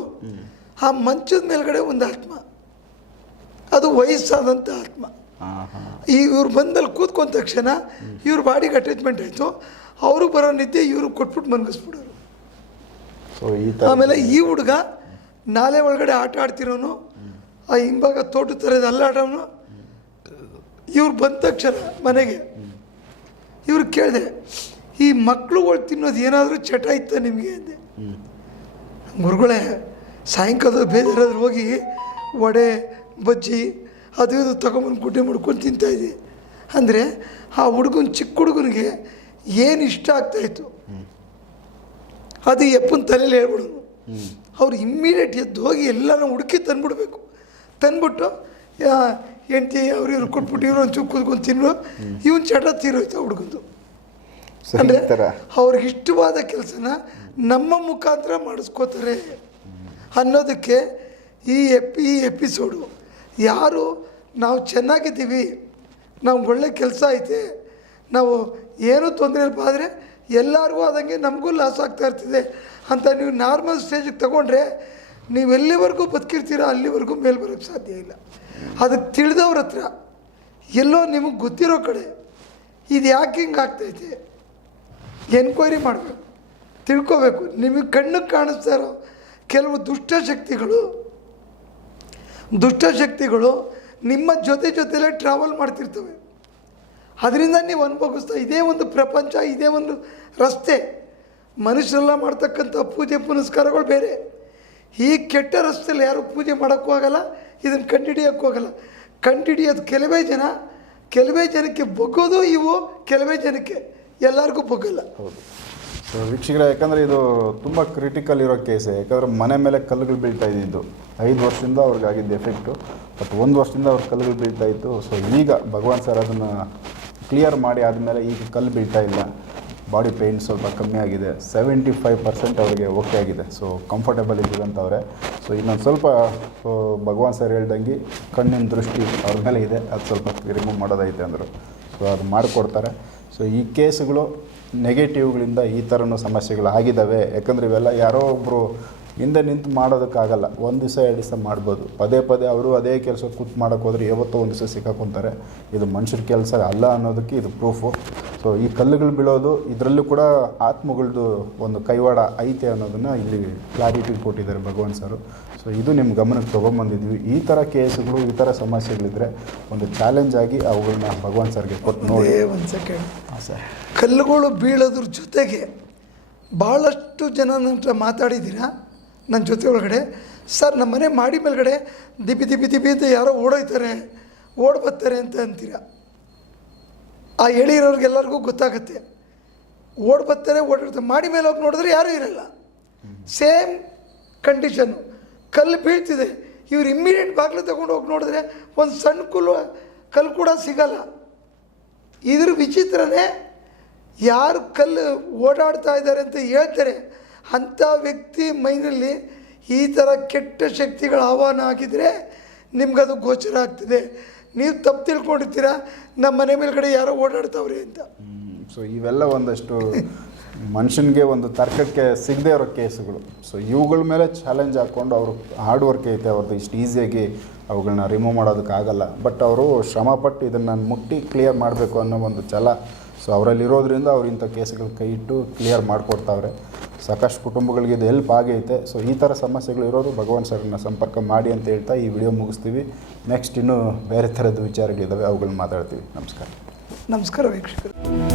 ಆ ಮಂಚದ ಮೇಲ್ಗಡೆ ಒಂದು ಆತ್ಮ. ಅದು ವಯಸ್ಸಾದಂಥ ಆತ್ಮ. ಈ ಇವ್ರು ಬಂದಲ್ಲಿ ಕೂತ್ಕೊಂಡ ತಕ್ಷಣ ಇವ್ರ ಬಾಡಿಗೆ ಅಟ್ಯಾಚ್ಮೆಂಟ್ ಆಯಿತು. ಅವ್ರಿಗೆ ಬರೋ ನಿದ್ದೆ ಇವ್ರಿಗೆ ಕೊಟ್ಬಿಟ್ಟು ಮನ್ಗಿಸ್ಬಿಡೋರು. ಸೊ ಈ ಥರ ಆಮೇಲೆ ಈ ಹುಡುಗ ನಾಲೆ ಒಳಗಡೆ ಆಟ ಆಡ್ತಿರೋನು ಆ ಹಿಂಭಾಗ ತೋಟ ಥರದ ಅಲ್ಲಾಡೋನು ಇವ್ರು ಬಂದ ತಕ್ಷಣ ಮನೆಗೆ ಇವ್ರು ಕೇಳಿದೆ ಈ ಮಕ್ಳುಗಳು ತಿನ್ನೋದು ಏನಾದರೂ ಚಟ ಇತ್ತ ನಿಮಗೆ ಅಂದೆ. ಗುರುಗಳೇ ಸಾಯಂಕಾಲದ ಬೇಜಾರಾದ್ರೂ ಹೋಗಿ ವಡೆ ಬಜ್ಜಿ ಅದು ಇದು ತಗೊಂಬಂದು ಗುಡ್ಡೆ ಮಾಡ್ಕೊಂಡು ತಿಂತಾಯಿದ್ದೆ ಅಂದರೆ ಆ ಹುಡುಗನ ಚಿಕ್ಕ ಹುಡುಗನಿಗೆ ಏನು ಇಷ್ಟ ಆಗ್ತಾಯಿತ್ತು ಅದು ಎಪ್ಪನ ತಲೆಯಲ್ಲಿ ಹೇಳ್ಬಿಡೋನು ಅವ್ರು ಇಮ್ಮಿಡಿಯೇಟ್ ಎದ್ದು ಹೋಗಿ ಎಲ್ಲನೂ ಹುಡುಕಿ ತಂದ್ಬಿಡ್ಬೇಕು. ತಂದ್ಬಿಟ್ಟು ಹೆಂಡ್ತಿ ಅವ್ರು ಇವ್ರು ಕೊಟ್ಬಿಟ್ಟು ಇವ್ರು ಒಂಚೂರು ಕೂತ್ಕೊಂಡು ತಿನ್ನು ಇವನ್ ಚಟ ತೀರೋಯ್ತು ಹುಡುಗಂದು. ಅಂದರೆ ಅವ್ರಿಗೆ ಇಷ್ಟವಾದ ಕೆಲಸನ ನಮ್ಮ ಮುಖಾಂತರ ಮಾಡಿಸ್ಕೋತಾರೆ. ಅನ್ನೋದಕ್ಕೆ ಈ ಎಪ್ ಈ ಎಪಿಸೋಡು ಯಾರು ನಾವು ಚೆನ್ನಾಗಿದ್ದೀವಿ ನಾವು ಒಳ್ಳೆ ಕೆಲಸ ಐತೆ ನಾವು ಏನೂ ತೊಂದರೆ ಆದರೆ ಎಲ್ಲರಿಗೂ ಆದಂಗೆ ನಮಗೂ ಲಾಸ್ ಆಗ್ತಾ ಇರ್ತಿದೆ ಅಂತ ನೀವು ನಾರ್ಮಲ್ ಸ್ಟೇಜಿಗೆ ತಗೊಂಡ್ರೆ ನೀವು ಎಲ್ಲಿವರೆಗೂ ಬದುಕಿರ್ತೀರ ಅಲ್ಲಿವರೆಗೂ ಮೇಲೆ ಬರೋಕ್ಕೆ ಸಾಧ್ಯ ಇಲ್ಲ. ಅದಕ್ಕೆ ತಿಳಿದವ್ರ ಹತ್ರ, ಎಲ್ಲೋ ನಿಮಗೆ ಗೊತ್ತಿರೋ ಕಡೆ ಇದು ಯಾಕೆ ಹಿಂಗೆ ಆಗ್ತೈತೆ? ಎನ್ಕ್ವೈರಿ ಮಾಡಬೇಕು. ತಿಳ್ಕೋಬೇಕು. ನಿಮಗೆ ಕಣ್ಣಿಗೆ ಕಾಣಿಸ್ತಾ ಇರೋ ಕೆಲವು ದುಷ್ಟಶಕ್ತಿಗಳು ದುಷ್ಟಶಕ್ತಿಗಳು ನಿಮ್ಮ ಜೊತೆ ಜೊತೆಲೇ ಟ್ರಾವೆಲ್ ಮಾಡ್ತಿರ್ತವೆ. ಅದರಿಂದ ನೀವು ಅನುಭವಿಸ್ತಾ ಇದೇ ಒಂದು ಪ್ರಪಂಚ, ಇದೇ ಒಂದು ರಸ್ತೆ. ಮನುಷ್ಯರೆಲ್ಲ ಮಾಡ್ತಕ್ಕಂಥ ಪೂಜೆ ಪುನಸ್ಕಾರಗಳು ಬೇರೆ. ಈ ಕೆಟ್ಟ ರಸ್ತೆಯಲ್ಲಿ ಯಾರು ಪೂಜೆ ಮಾಡೋಕ್ಕೂ ಆಗಲ್ಲ, ಇದನ್ನು ಕಂಡುಹಿಡಿಯೋಕ್ಕೂ ಆಗಲ್ಲ. ಕಂಡುಹಿಡಿಯೋದು ಕೆಲವೇ ಜನ, ಕೆಲವೇ ಜನಕ್ಕೆ ಬಗ್ಗೋದು ಇವು, ಕೆಲವೇ ಜನಕ್ಕೆ ಎಲ್ಲರಿಗೂ ಬಗ್ಗಲ್ಲ. ಹೌದು. ಸೊ ಯಾಕಂದರೆ ಇದು ತುಂಬ ಕ್ರಿಟಿಕಲ್ ಇರೋ ಕೇಸೆ ಯಾಕಂದರೆ ಮನೆ ಮೇಲೆ ಕಲ್ಲುಗಳು ಬೀಳ್ತಾ ಇದ್ದಿದ್ದು. ಐದು ವರ್ಷದಿಂದ ಅವ್ರಿಗೆ ಆಗಿದ್ದ ಎಫೆಕ್ಟು ಬಟ್ ಒಂದು ವರ್ಷದಿಂದ ಅವ್ರ ಕಲ್ಲುಗಳು ಬೀಳ್ತಾ ಇತ್ತು. ಸೊ ಈಗ ಭಗವಾನ್ ಸರ್ ಅದನ್ನು ಕ್ಲಿಯರ್ ಮಾಡಿ ಆದಮೇಲೆ ಈಗ ಕಲ್ಲು ಬೀಳ್ತಾ ಇಲ್ಲ. ಬಾಡಿ ಪೇಯ್ನ್ ಸ್ವಲ್ಪ ಕಮ್ಮಿ ಆಗಿದೆ. ಸೆವೆಂಟಿ ಫೈವ್ ಪರ್ಸೆಂಟ್ ಅವರಿಗೆ ಓಕೆ ಆಗಿದೆ. ಸೊ ಕಂಫರ್ಟೇಬಲ್ ಇದ್ದೀವಿ ಅಂತವ್ರೆ ಸೊ ಇನ್ನೊಂದು ಸ್ವಲ್ಪ ಭಗವಾನ್ ಸರ್ ಹೇಳ್ದಂಗೆ ಕಣ್ಣಿನ ದೃಷ್ಟಿ ಅವ್ರ ಮೇಲೆ ಇದೆ. ಅದು ಸ್ವಲ್ಪ ರಿಮೂವ್ ಮಾಡೋದೈತೆ ಅಂದರು. ಸೊ ಅದು ಮಾಡಿಕೊಡ್ತಾರೆ. ಸೊ ಈ ಕೇಸ್ಗಳು ನೆಗೆಟಿವ್ಗಳಿಂದ ಈ ಥರನೂ ಸಮಸ್ಯೆಗಳು ಆಗಿದ್ದಾವೆ ಯಾಕಂದರೆ ಇವೆಲ್ಲ ಯಾರೋ ಒಬ್ಬರು ಹಿಂದೆ ನಿಂತು ಮಾಡೋದಕ್ಕಾಗಲ್ಲ. ಒಂದು ದಿವಸ ಎರಡು ದಿವಸ ಮಾಡ್ಬೋದು. ಪದೇ ಪದೇ ಅವರು ಅದೇ ಕೆಲಸ ಕೂತ್ ಮಾಡೋಕ್ಕೆ ಹೋದರೆ ಯಾವತ್ತೋ ಒಂದು ದಿವಸ ಸಿಕ್ಕಾಕೊಂತಾರೆ ಇದು ಮನುಷ್ಯರ ಕೆಲಸ ಅಲ್ಲ ಅನ್ನೋದಕ್ಕೆ ಇದು ಪ್ರೂಫು ಸೊ ಈ ಕಲ್ಲುಗಳು ಬೀಳೋದು ಇದರಲ್ಲೂ ಕೂಡ ಆತ್ಮಗಳದ್ದು ಒಂದು ಕೈವಾಡ ಐತೆ ಅನ್ನೋದನ್ನು ಇಲ್ಲಿ ಕ್ಲಾರಿಟಿ ಕೊಟ್ಟಿದ್ದಾರೆ ಭಗವಾನ್ ಸರು. ಸೊ ಇದು ನಿಮ್ಮ ಗಮನಕ್ಕೆ ತೊಗೊಂಬಂದಿದ್ವಿ ಈ ಥರ ಕೇಸುಗಳು ಈ ಥರ ಸಮಸ್ಯೆಗಳಿದ್ರೆ ಒಂದು ಚಾಲೆಂಜ್ ಆಗಿ ಅವುಗಳನ್ನ ಭಗವಾನ್ ಸರ್ಗೆ ಕೊಟ್ಟು ನೋಡಿ. ಒಂದೇ ಸೆಕೆಂಡ್ ಸರ್. ಕಲ್ಲುಗಳು ಬೀಳೋದ್ರ ಜೊತೆಗೆ ಭಾಳಷ್ಟು ಜನ ನಂತರ ಮಾತಾಡಿದ್ದೀರಾ? ನನ್ನ ಜೊತೆ ಒಳಗಡೆ. ಸರ್, ನಮ್ಮ ಮನೆ ಮಾಡಿ ಮೇಲ್ಗಡೆ ದಿಪಿ ದಿಪಿ ದಿಬಿ ಅಂತ ಯಾರೋ ಓಡೋಯ್ತಾರೆ, ಓಡ್ ಬರ್ತಾರೆ ಅಂತ ಅಂತೀರ? ಆ ಹೇಳಿರೋರಿಗೆಲ್ಲರಿಗೂ ಗೊತ್ತಾಗುತ್ತೆ. ಓಡ್ ಬರ್ತಾರೆ ಓಡಿರ್ತಾರೆ ಮಾಡಿ ಮೇಲೆ ಹೋಗಿ ನೋಡಿದ್ರೆ ಯಾರೂ ಇರಲ್ಲ. ಸೇಮ್ ಕಂಡೀಷನ್ನು ಕಲ್ಲು ಬೀಳ್ತಿದೆ. ಇವ್ರು ಇಮ್ಮಿಡಿಯೇಟ್ ಬಾಗಿಲು ತಗೊಂಡು ಹೋಗಿ ನೋಡಿದ್ರೆ ಒಂದು ಸಣ್ಣ ಕುಲ್ಲು, ಕಲ್ಲು ಕೂಡ ಸಿಗಲ್ಲ. ಇದ್ರ ವಿಚಿತ್ರನೇ ಯಾರು ಕಲ್ಲು ಓಡಾಡ್ತಾ ಇದ್ದಾರೆ ಅಂತ ಹೇಳ್ತಾರೆ. ಅಂಥ ವ್ಯಕ್ತಿ ಮೈನಲ್ಲಿ ಈ ಥರ ಕೆಟ್ಟ ಶಕ್ತಿಗಳ ಆಹ್ವಾನ ಆಗಿದ್ರೆ ನಿಮ್ಗದು ಗೋಚರ ಆಗ್ತದೆ. ನೀವು ತಪ್ಪು ತಿಳ್ಕೊಂಡಿರ್ತೀರ ನಮ್ಮ ಮನೆ ಮೇಲ್ಗಡೆ ಯಾರೋ ಓಡಾಡ್ತಾವ್ರಿ ಅಂತ. ಸೊ ಇವೆಲ್ಲ ಒಂದಷ್ಟು ಮನುಷ್ಯನಿಗೆ ಒಂದು ತರ್ಕಕ್ಕೆ ಸಿಗದೆ ಇರೋ ಕೇಸುಗಳು. ಸೊ ಇವುಗಳ ಮೇಲೆ ಚಾಲೆಂಜ್ ಹಾಕ್ಕೊಂಡು ಅವರು ಹಾರ್ಡ್ ವರ್ಕ್ ಐತೆ, ಅವ್ರದ್ದು ಇಷ್ಟು ಈಸಿಯಾಗಿ ಅವುಗಳನ್ನ ರಿಮೂವ್ ಮಾಡೋದಕ್ಕಾಗಲ್ಲ. ಬಟ್ ಅವರು ಶ್ರಮಪಟ್ಟು ಇದನ್ನು ಮುಟ್ಟಿ ಕ್ಲಿಯರ್ ಮಾಡಬೇಕು ಅನ್ನೋ ಒಂದು ಛಲ ಸೊ ಅವರಲ್ಲಿರೋದ್ರಿಂದ ಅವ್ರು ಇಂಥ ಕೇಸ್ಗಳು ಕೈ ಇಟ್ಟು ಕ್ಲಿಯರ್ ಮಾಡಿಕೊಡ್ತಾವ್ರೆ. ಸಾಕಷ್ಟು ಕುಟುಂಬಗಳಿಗೆ ಇದು ಹೆಲ್ಪ್ ಆಗೈತೆ. ಸೊ ಈ ಥರ ಸಮಸ್ಯೆಗಳು ಇರೋರು ಭಗವಾನ್ ಸರ್ನ ಸಂಪರ್ಕ ಮಾಡಿ ಅಂತ ಹೇಳ್ತಾ ಈ ವಿಡಿಯೋ ಮುಗಿಸ್ತೀವಿ. ನೆಕ್ಸ್ಟ್ ಇನ್ನೂ ಬೇರೆ ಥರದ ವಿಚಾರಗಳಿದ್ದಾವೆ ಅವುಗಳನ್ನ ಮಾತಾಡ್ತೀವಿ. ನಮಸ್ಕಾರ. ನಮಸ್ಕಾರ ವೀಕ್ಷಕರು.